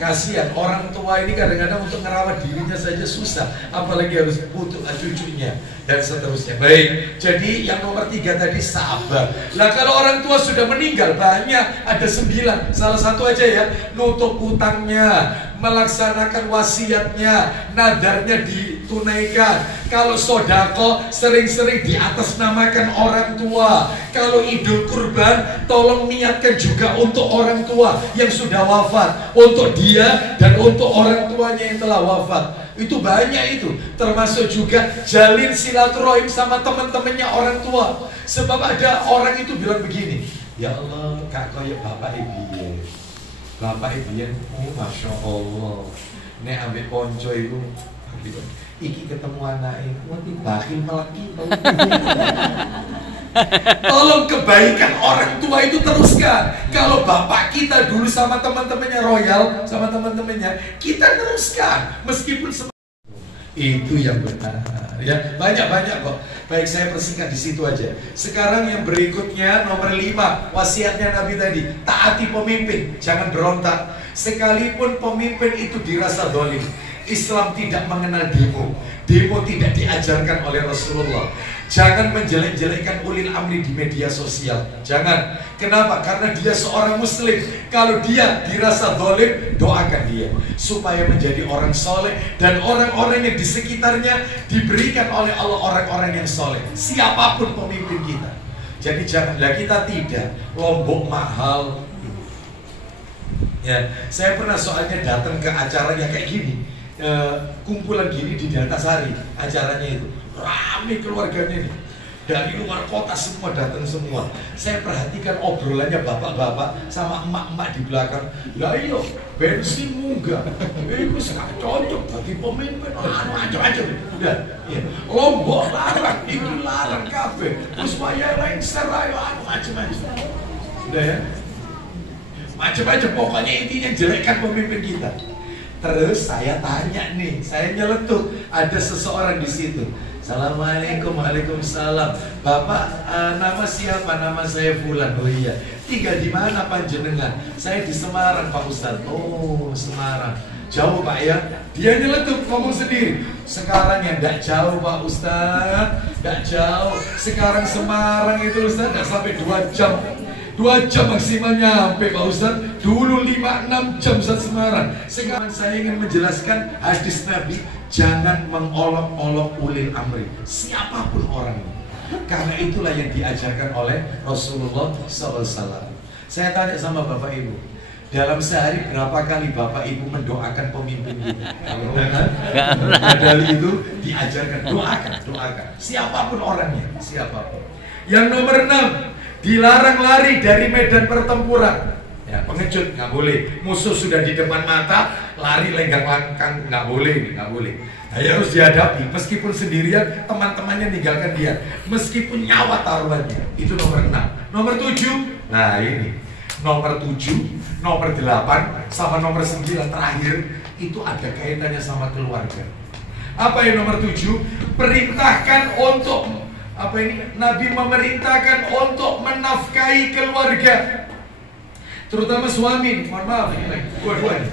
Kasihan orang tua ini kadang-kadang untuk ngerawat dirinya saja susah, apalagi harus butuh cucunya dan seterusnya. Baik, jadi yang nomor 3 tadi sabar. Lah kalau orang tua sudah meninggal banyak, ada 9. Salah satu aja ya, nutup utangnya, melaksanakan wasiatnya, nadarnya ditunaikan. Kalau sodako sering-sering diatasnamakan orang tua. Kalau idul kurban tolong niatkan juga untuk orang tua yang sudah wafat, untuk dia dan untuk orang tuanya yang telah wafat. Itu banyak itu, termasuk juga jalin silaturahim sama teman-temannya orang tua. Sebab ada orang itu bilang begini, ya Allah kak koyok bapak ibu, bapak ibu oh Masya Allah, nek ambil ponco itu iki ketemu anak itu, mati bakhil melaki. Tolong kebaikan orang tua itu teruskan. Kalau bapak kita dulu sama teman-temannya royal, sama teman-temannya, kita teruskan meskipun itu yang benar. Ya banyak kok. Baik, saya persingkat di situ aja. Sekarang yang berikutnya nomor 5, wasiatnya Nabi tadi, taati pemimpin, jangan berontak. Sekalipun pemimpin itu dirasa zalim, Islam tidak mengenal demo. Demo tidak diajarkan oleh Rasulullah. Jangan menjelek-jelekkan ulil amri di media sosial. Jangan. Kenapa? Karena dia seorang muslim. Kalau dia dirasa zalim, doakan dia supaya menjadi orang soleh, dan orang-orang yang di sekitarnya diberikan oleh Allah orang-orang yang soleh, siapapun pemimpin kita. Jadi janganlah kita tidak lombok mahal. Ya, saya pernah soalnya datang ke acaranya kayak gini, kumpulan gini di Delta Sari, acaranya itu rame keluarganya nih, dari luar kota semua datang semua. Saya perhatikan obrolannya bapak-bapak sama emak-emak di belakang. Lah iyo bensin munggah, itu sangat cocok bagi pemimpin. Aja udah, ya. Lombok larang, ini larang kafe, terus bayar lain serayu, macam-macam. Udah ya, macam-macam. Pokoknya intinya jelekkan pemimpin kita. Terus saya tanya nih, saya nyeletuk, ada seseorang di situ. Assalamualaikum, waalaikumsalam. Bapak, nama siapa? Nama saya Fulan. Oh iya. Tinggal di mana panjenengan? Saya di Semarang Pak Ustadz. Oh Semarang. Jauh Pak ya? Dia nyeletuk ngomong sendiri. Sekarang yang tidak jauh Pak Ustadz, tidak jauh. Sekarang Semarang itu Ustadz tidak sampai 2 jam. 2 jam maksimal nyampe Pak Ustadz. Dulu 5-6 jam saat Semarang. Sekarang saya ingin menjelaskan hadis Nabi, jangan mengolok-olok ulil amri, siapapun orangnya. Karena itulah yang diajarkan oleh Rasulullah SAW. Saya tanya sama Bapak Ibu, dalam sehari berapa kali Bapak Ibu mendoakan pemimpin kita? Dari itu diajarkan, doakan. Siapapun orangnya, siapapun. Yang nomor 6, dilarang lari dari medan pertempuran. Ya, pengecut nggak boleh. Musuh sudah di depan mata, lari lenggang langkang nggak boleh. Nah, ya harus dihadapi. Meskipun sendirian, teman-temannya ninggalkan dia. Meskipun nyawa taruhannya. Itu nomor 6. Nomor 7. Nah ini nomor 7, nomor 8, sama nomor 9 terakhir itu ada kaitannya sama keluarga. Apa yang nomor 7? Perintahkan untuk Nabi memerintahkan untuk menafkahi keluarga, terutama suami. Mohon maaf, dua-duanya.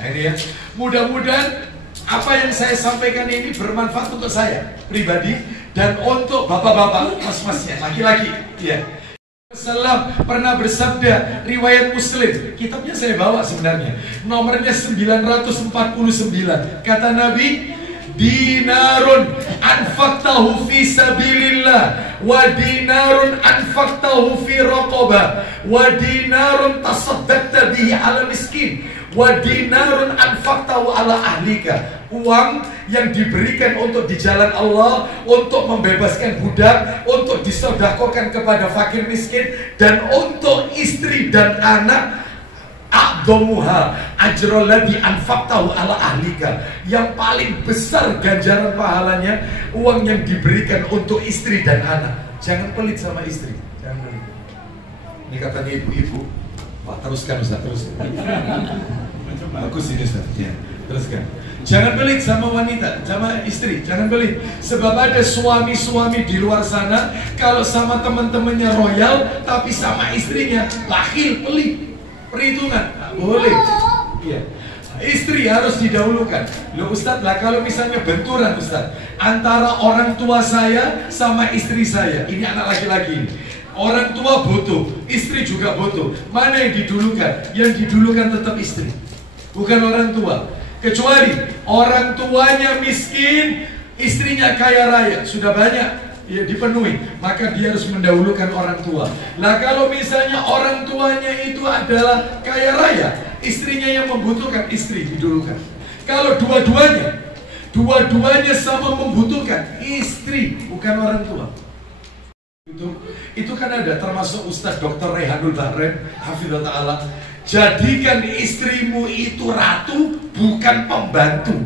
Nah ini ya. Mudah-mudahan apa yang saya sampaikan ini bermanfaat untuk saya pribadi dan untuk bapak-bapak, mas-masnya, laki-laki. Ya. Rasulullah pernah bersabda, riwayat Muslim, kitabnya saya bawa sebenarnya, nomornya 949. Kata Nabi, dinarun anfaqtahu fi sabilillah, wa dinarun anfaqtahu fi raqabah, wa dinarun tasaddaqta bihi ala miskin, wa dinarun anfaqtahu ala ahlika. Uang yang diberikan untuk di jalan Allah, untuk membebaskan budak, untuk disedekahkan kepada fakir miskin, dan untuk istri dan anak. A'dhamuha ajrul ladzi anfaqtahu ala ahlika. Yang paling besar ganjaran pahalanya uang yang diberikan untuk istri dan anak. Jangan pelit sama istri, jangan pelit. Ini katanya ibu-ibu. Pak, teruskan Ustaz, teruskan. Bagus ini Ustaz. Ya, teruskan. Jangan pelit sama wanita, sama istri, jangan pelit. Sebab ada suami-suami di luar sana, kalau sama teman-temannya royal, tapi sama istrinya bakhil, pelit, perhitungan. Boleh. Iya. Istri harus didahulukan. Loh Ustadz, lah kalau misalnya benturan Ustadz antara orang tua saya sama istri saya, ini anak laki-laki ini. Orang tua butuh, istri juga butuh. Mana yang didulukan? Yang didulukan tetap istri, bukan orang tua. Kecuali orang tuanya miskin, istrinya kaya raya, sudah banyak ya dipenuhi, maka dia harus mendahulukan orang tua. Nah kalau misalnya orang tuanya itu adalah kaya raya, istrinya yang membutuhkan, istri didulukan. Kalau dua-duanya sama membutuhkan, istri bukan orang tua. Itu kan ada, termasuk Ustadz Dr. Rehanul Bahrain Hafizullah Ta'ala, jadikan istrimu itu ratu, bukan pembantu.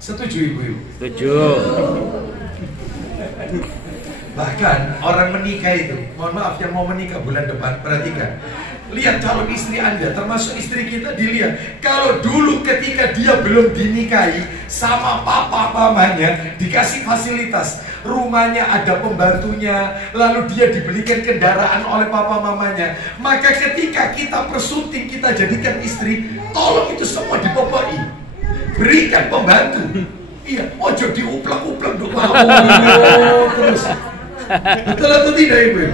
Setuju ibu-ibu? Setuju. Bahkan orang menikah itu, mohon maaf yang mau menikah bulan depan, perhatikan. Lihat calon istri Anda, termasuk istri kita, dilihat. Kalau dulu ketika dia belum dinikahi sama papa mamanya, dikasih fasilitas, rumahnya ada pembantunya, lalu dia dibelikan kendaraan oleh papa mamanya, maka ketika kita persunting, kita jadikan istri, tolong itu semua dipopoi, berikan pembantu. Iya, ojo diuplek-uplek dong, terus. Betul atau tidak ibu?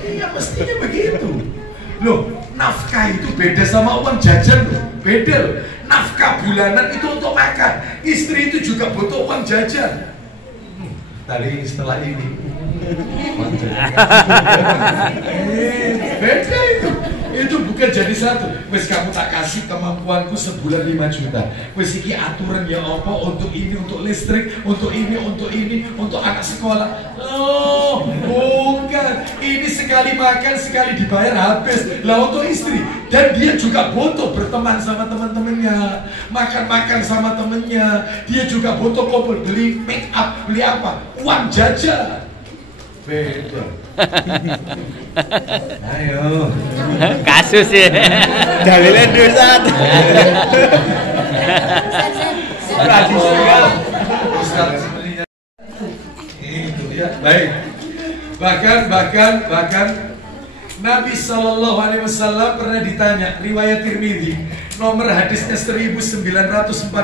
Iya, mestinya begitu. Loh, nafkah itu beda sama uang jajan loh. Beda loh. Nafkah bulanan itu untuk makan. Istri itu juga butuh uang jajan. Tadi setelah ini beda itu. Itu bukan jadi satu. Wes kamu tak kasih kemampuanku sebulan 5 juta. Wes iki aturan ya apa untuk ini, untuk listrik, untuk ini, untuk anak sekolah. Oh, bukan. Ini sekali makan, sekali dibayar habis. Lah untuk istri, dan dia juga butuh berteman sama teman-temannya, makan-makan sama temennya. Dia juga butuh kumpul, beli make up, beli apa? Uang jajan. Beda. Ayo. Kasus ya. Dalilnya dosa. Tradisional. Ustaz sebenarnya itu ya. Baik. Bahkan Nabi Shallallahu Alaihi Wasallam pernah ditanya, riwayat Tirmidzi, nomor hadisnya 1949.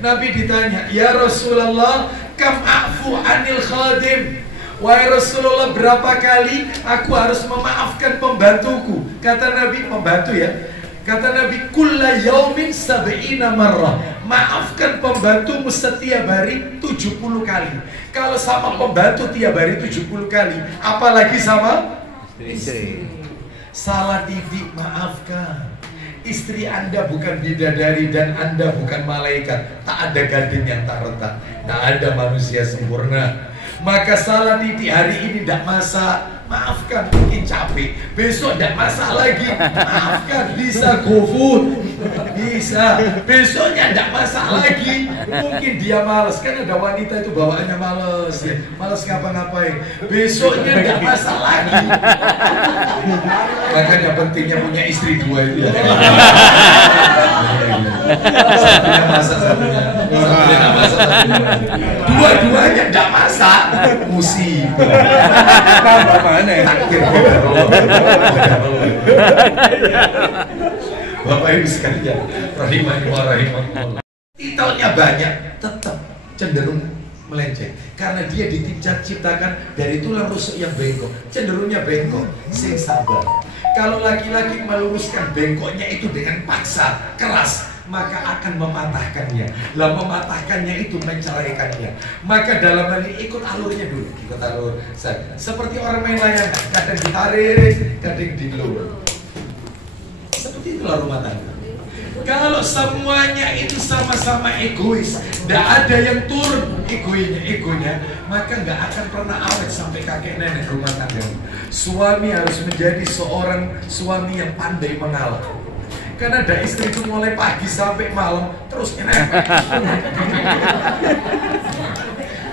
Nabi ditanya, ya Rasulullah, kam afu anil khadim. Wahai Rasulullah, berapa kali aku harus memaafkan pembantuku? Kata Nabi, pembantu ya. Kata Nabi, kulla yaumin sab'ina marrah. Maafkan pembantumu setiap hari 70 kali. Kalau sama pembantu tiap hari 70 kali, apalagi sama istri. Salah didik, maafkan. Istri Anda bukan bidadari dan Anda bukan malaikat. Tak ada gading yang tak retak. Tak ada manusia sempurna. Maka salah didik hari ini tidak masak, maafkan, mungkin capek. Besok tidak masak lagi, maafkan, bisa go food, bisa. Besoknya tidak masak lagi, mungkin dia malas. Kan ada wanita itu bawaannya malas ya, malas ngapa-ngapain. Besoknya tidak masak lagi. Makanya pentingnya punya istri 2 itu ya. Satunya masak, satunya nggak masak, dua-duanya nggak masak, musibah. Tambah mana ya? Takdir Bapak Ibu sekalian, rahimahullah. Titelnya banyak, tetap cenderung melenceng karena dia diciptakan dari tulang rusuk yang bengkok, cenderungnya bengkok, sing sabar. Kalau laki-laki meluruskan bengkoknya itu dengan paksa, keras, maka akan mematahkannya. Lah mematahkannya itu menceraikannya. Maka dalam hal ini ikut alurnya dulu, ikut alur. Seperti orang main layangan, kadang ditarik, kadang dilur. Seperti itulah rumah tangga. Kalau semuanya itu sama-sama egois, tidak ada yang turun egonya, maka nggak akan pernah awet sampai kakek nenek rumah tangga. Suami harus menjadi seorang suami yang pandai mengalah. Karena ada istri itu mulai pagi sampai malam terus ngerepek.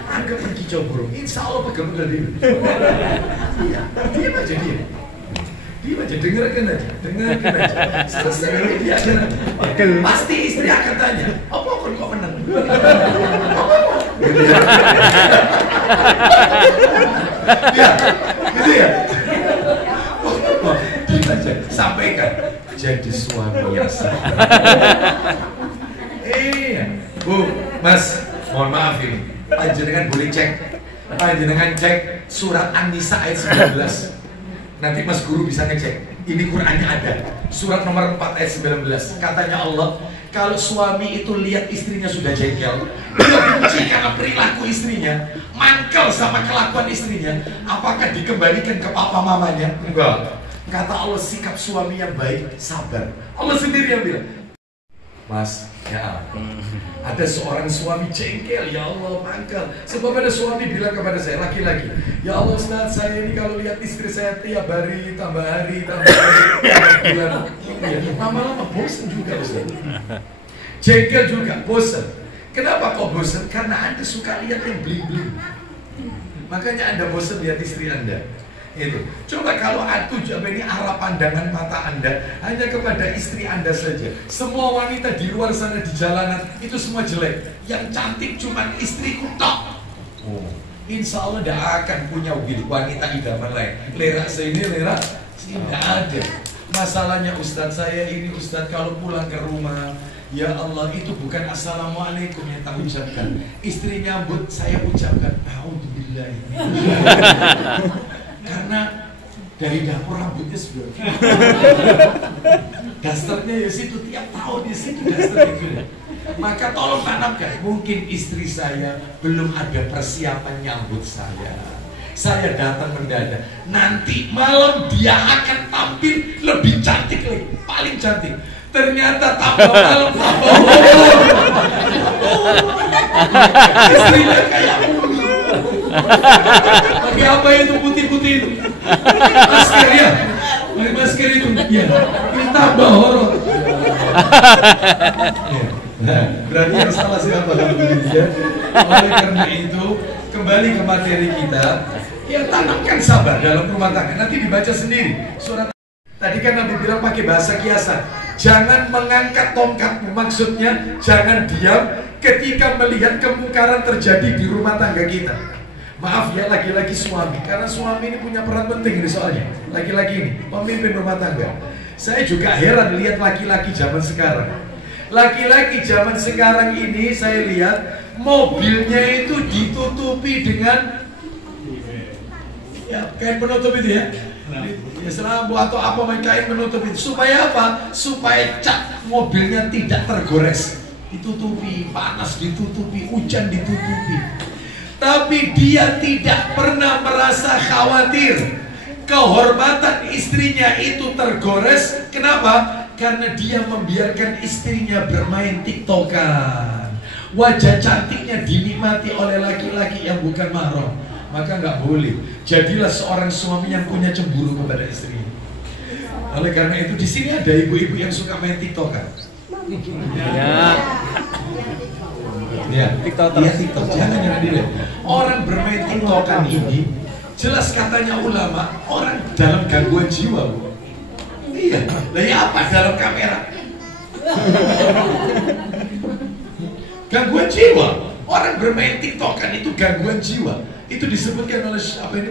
Anggap pergi coba, insya Allah pegang dia. Iya, diam aja dia. Dia aja dengarkan aja. Selesai dia akan. Pasti istri akan tanya, apa kok menang? Ya, gitu ya. Dia aja sampaikan. Jadi suami yang sabar. Bu, Mas, mohon maaf ini. Panjenengan boleh cek. Panjenengan cek surat An-Nisa ayat 19. Nanti Mas Guru bisa ngecek. Ini Qur'annya ada. Surat nomor 4 ayat 19. Katanya Allah, kalau suami itu lihat istrinya sudah jengkel, dia benci karena perilaku istrinya, mangkel sama kelakuan istrinya, apakah dikembalikan ke papa mamanya? Enggak. Kata Allah, sikap suami yang baik, sabar. Allah sendiri yang bilang, Mas, ya ada seorang suami jengkel, ya Allah, mangkel. Sebab ada suami bilang kepada saya, laki-laki, ya Allah Ustaz, saya ini kalau lihat istri saya tiap hari, tambah bulan, lama-lama bosan juga Ustaz. Jengkel juga, bosan. Kenapa kok bosan? Karena Anda suka lihat yang bling-bling. Makanya Anda bosan lihat istri Anda. Itu. Coba kalau ini arah pandangan mata Anda hanya kepada istri Anda saja. Semua wanita di luar sana di jalanan itu semua jelek. Yang cantik cuma istriku tok. Insya Allah tidak akan punya wanita idaman lain. Lerak sini, lerak sini, tidak ada. Masalahnya Ustadz, saya ini Ustadz kalau pulang ke rumah, ya Allah, itu bukan assalamualaikum yang tak ucapkan. Istri nyambut, saya ucapkan Alhamdulillah. Karena dari dapur rambutnya sudah dasternya ya situ, tiap tahun di situ dasternya gitu. Maka tolong tanamkan, mungkin istri saya belum ada persiapan nyambut saya. Saya datang mendadak, nanti malam dia akan tampil lebih cantik lagi, paling cantik. Ternyata tambah malam tambah istrinya kayak pakai apa itu putih-putih itu? Masker ya? Pakai masker itu? Iya. Ini tambah horor. Nah, berarti yang salah siapa kalau begitu ya? Oleh karena itu, kembali ke materi kita, ya tanamkan sabar dalam rumah tangga. Nanti dibaca sendiri surat. Tadi kan Nabi bilang pakai bahasa kiasan. Jangan mengangkat tongkatmu, maksudnya jangan diam ketika melihat kemungkaran terjadi di rumah tangga kita. Maaf ya laki-laki suami, karena suami ini punya peran penting nih soalnya. Laki-laki ini pemimpin rumah tangga. Saya juga heran lihat laki-laki zaman sekarang. Laki-laki zaman sekarang ini saya lihat mobilnya itu ditutupi dengan ya kain penutup itu ya. Ya selambu atau apa main kain penutup itu. Supaya apa? Supaya cat mobilnya tidak tergores. Ditutupi, panas ditutupi, hujan ditutupi. Tapi dia tidak pernah merasa khawatir kehormatan istrinya itu tergores. Kenapa? Karena dia membiarkan istrinya bermain tiktokan. Wajah cantiknya dinikmati oleh laki-laki yang bukan mahram. Maka nggak boleh. Jadilah seorang suami yang punya cemburu kepada istrinya. Oleh karena itu di sini ada ibu-ibu yang suka main tiktokan. Ya, TikTok. Jangan dilihat. Orang bermain tiktokan ini jelas katanya ulama orang dalam gangguan jiwa, Bu. Iya. Lah ya apa dalam kamera? Gangguan jiwa. Orang bermain TikTokan itu gangguan jiwa. Itu disebutkan oleh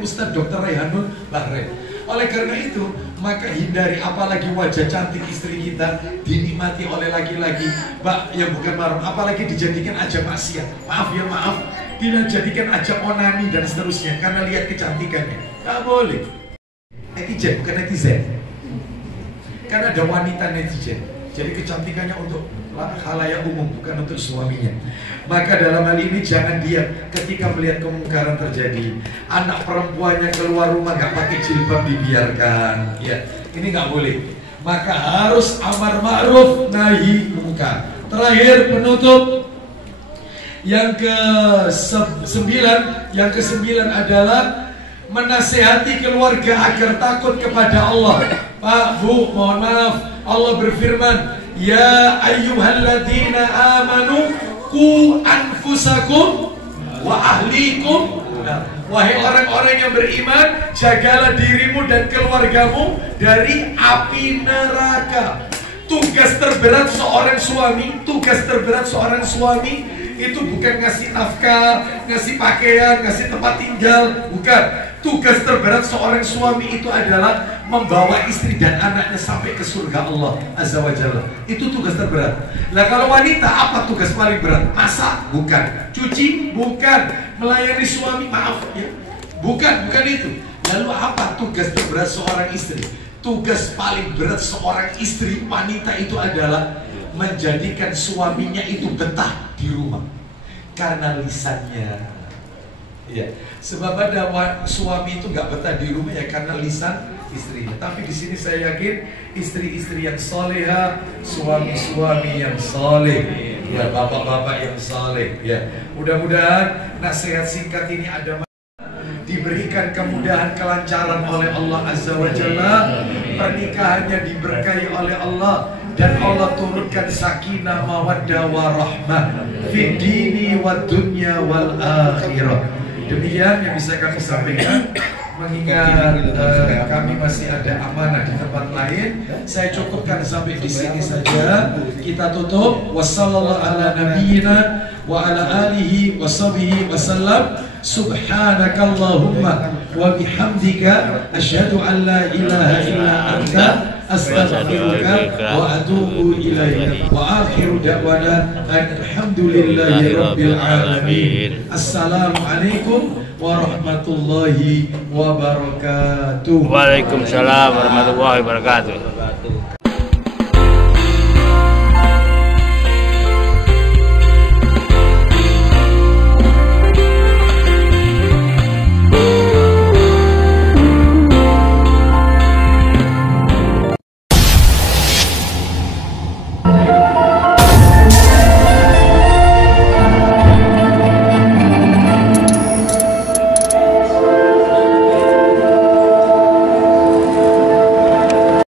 Ustadz Dr. Raihanul Bahrain. Oleh karena itu, maka hindari, apalagi wajah cantik istri kita dinikmati oleh laki-laki, Mbak, yang bukan mahram, apalagi dijadikan ajang maksiat. Maaf ya, maaf, dijadikan ajang onani dan seterusnya karena lihat kecantikannya. Nggak boleh. Netizen bukan netizen. Karena ada wanita netizen. Jadi kecantikannya untuk khalayak umum, bukan untuk suaminya. Maka dalam hal ini jangan diam ketika melihat kemungkaran terjadi. Anak perempuannya keluar rumah nggak pakai jilbab dibiarkan. Ya, ini nggak boleh. Maka harus amar ma'ruf nahi munkar. Terakhir penutup yang ke-9 adalah menasihati keluarga agar takut kepada Allah. Pak, Bu, mohon maaf, Allah berfirman, ya ayyuhalladzina amanu qu anfusakum wa ahlikum. Wahai orang-orang yang beriman, jagalah dirimu dan keluargamu dari api neraka. Tugas terberat seorang suami itu bukan ngasih nafkah, ngasih pakaian, ngasih tempat tinggal, bukan. Tugas terberat seorang suami itu adalah membawa istri dan anaknya sampai ke surga Allah Azza wa Jalla. Itu tugas terberat. Nah, kalau wanita, apa tugas paling berat? Masak? Bukan. Cuci? Bukan. Melayani suami? Maaf ya. Bukan itu. Lalu apa tugas terberat seorang istri? Tugas paling berat seorang istri wanita itu adalah menjadikan suaminya itu betah di rumah karena lisannya. Ya, sebab ada suami itu nggak betah di rumah ya karena lisan istrinya. Tapi di sini saya yakin istri-istri yang soleha, suami-suami yang soleh, ya bapak-bapak yang soleh. Ya, mudah-mudahan nasihat singkat ini ada diberikan kemudahan kelancaran oleh Allah Azza wa Jalla, pernikahannya diberkahi oleh Allah, dan Allah turunkan sakinah mawaddah warahmah fi dini wad dunya wal akhirah. Demikian yang bisa kami sampaikan. Mengingat kami masih ada amanah di tempat lain, saya cukupkan sampai di sini saja. Kita tutup. Wassallallahu ala nabiyyina wa ala alihi washabihi wasallam. Subhanakallahumma wa bihamdika asyhadu an la ilaha illa anta astaghfiruka wa atubu ilaika. Wa akhiru da'wana alhamdulillahi rabbil alamin. Assalamualaikum warahmatullahi wabarakatuh. Waalaikumsalam warahmatullahi wabarakatuh.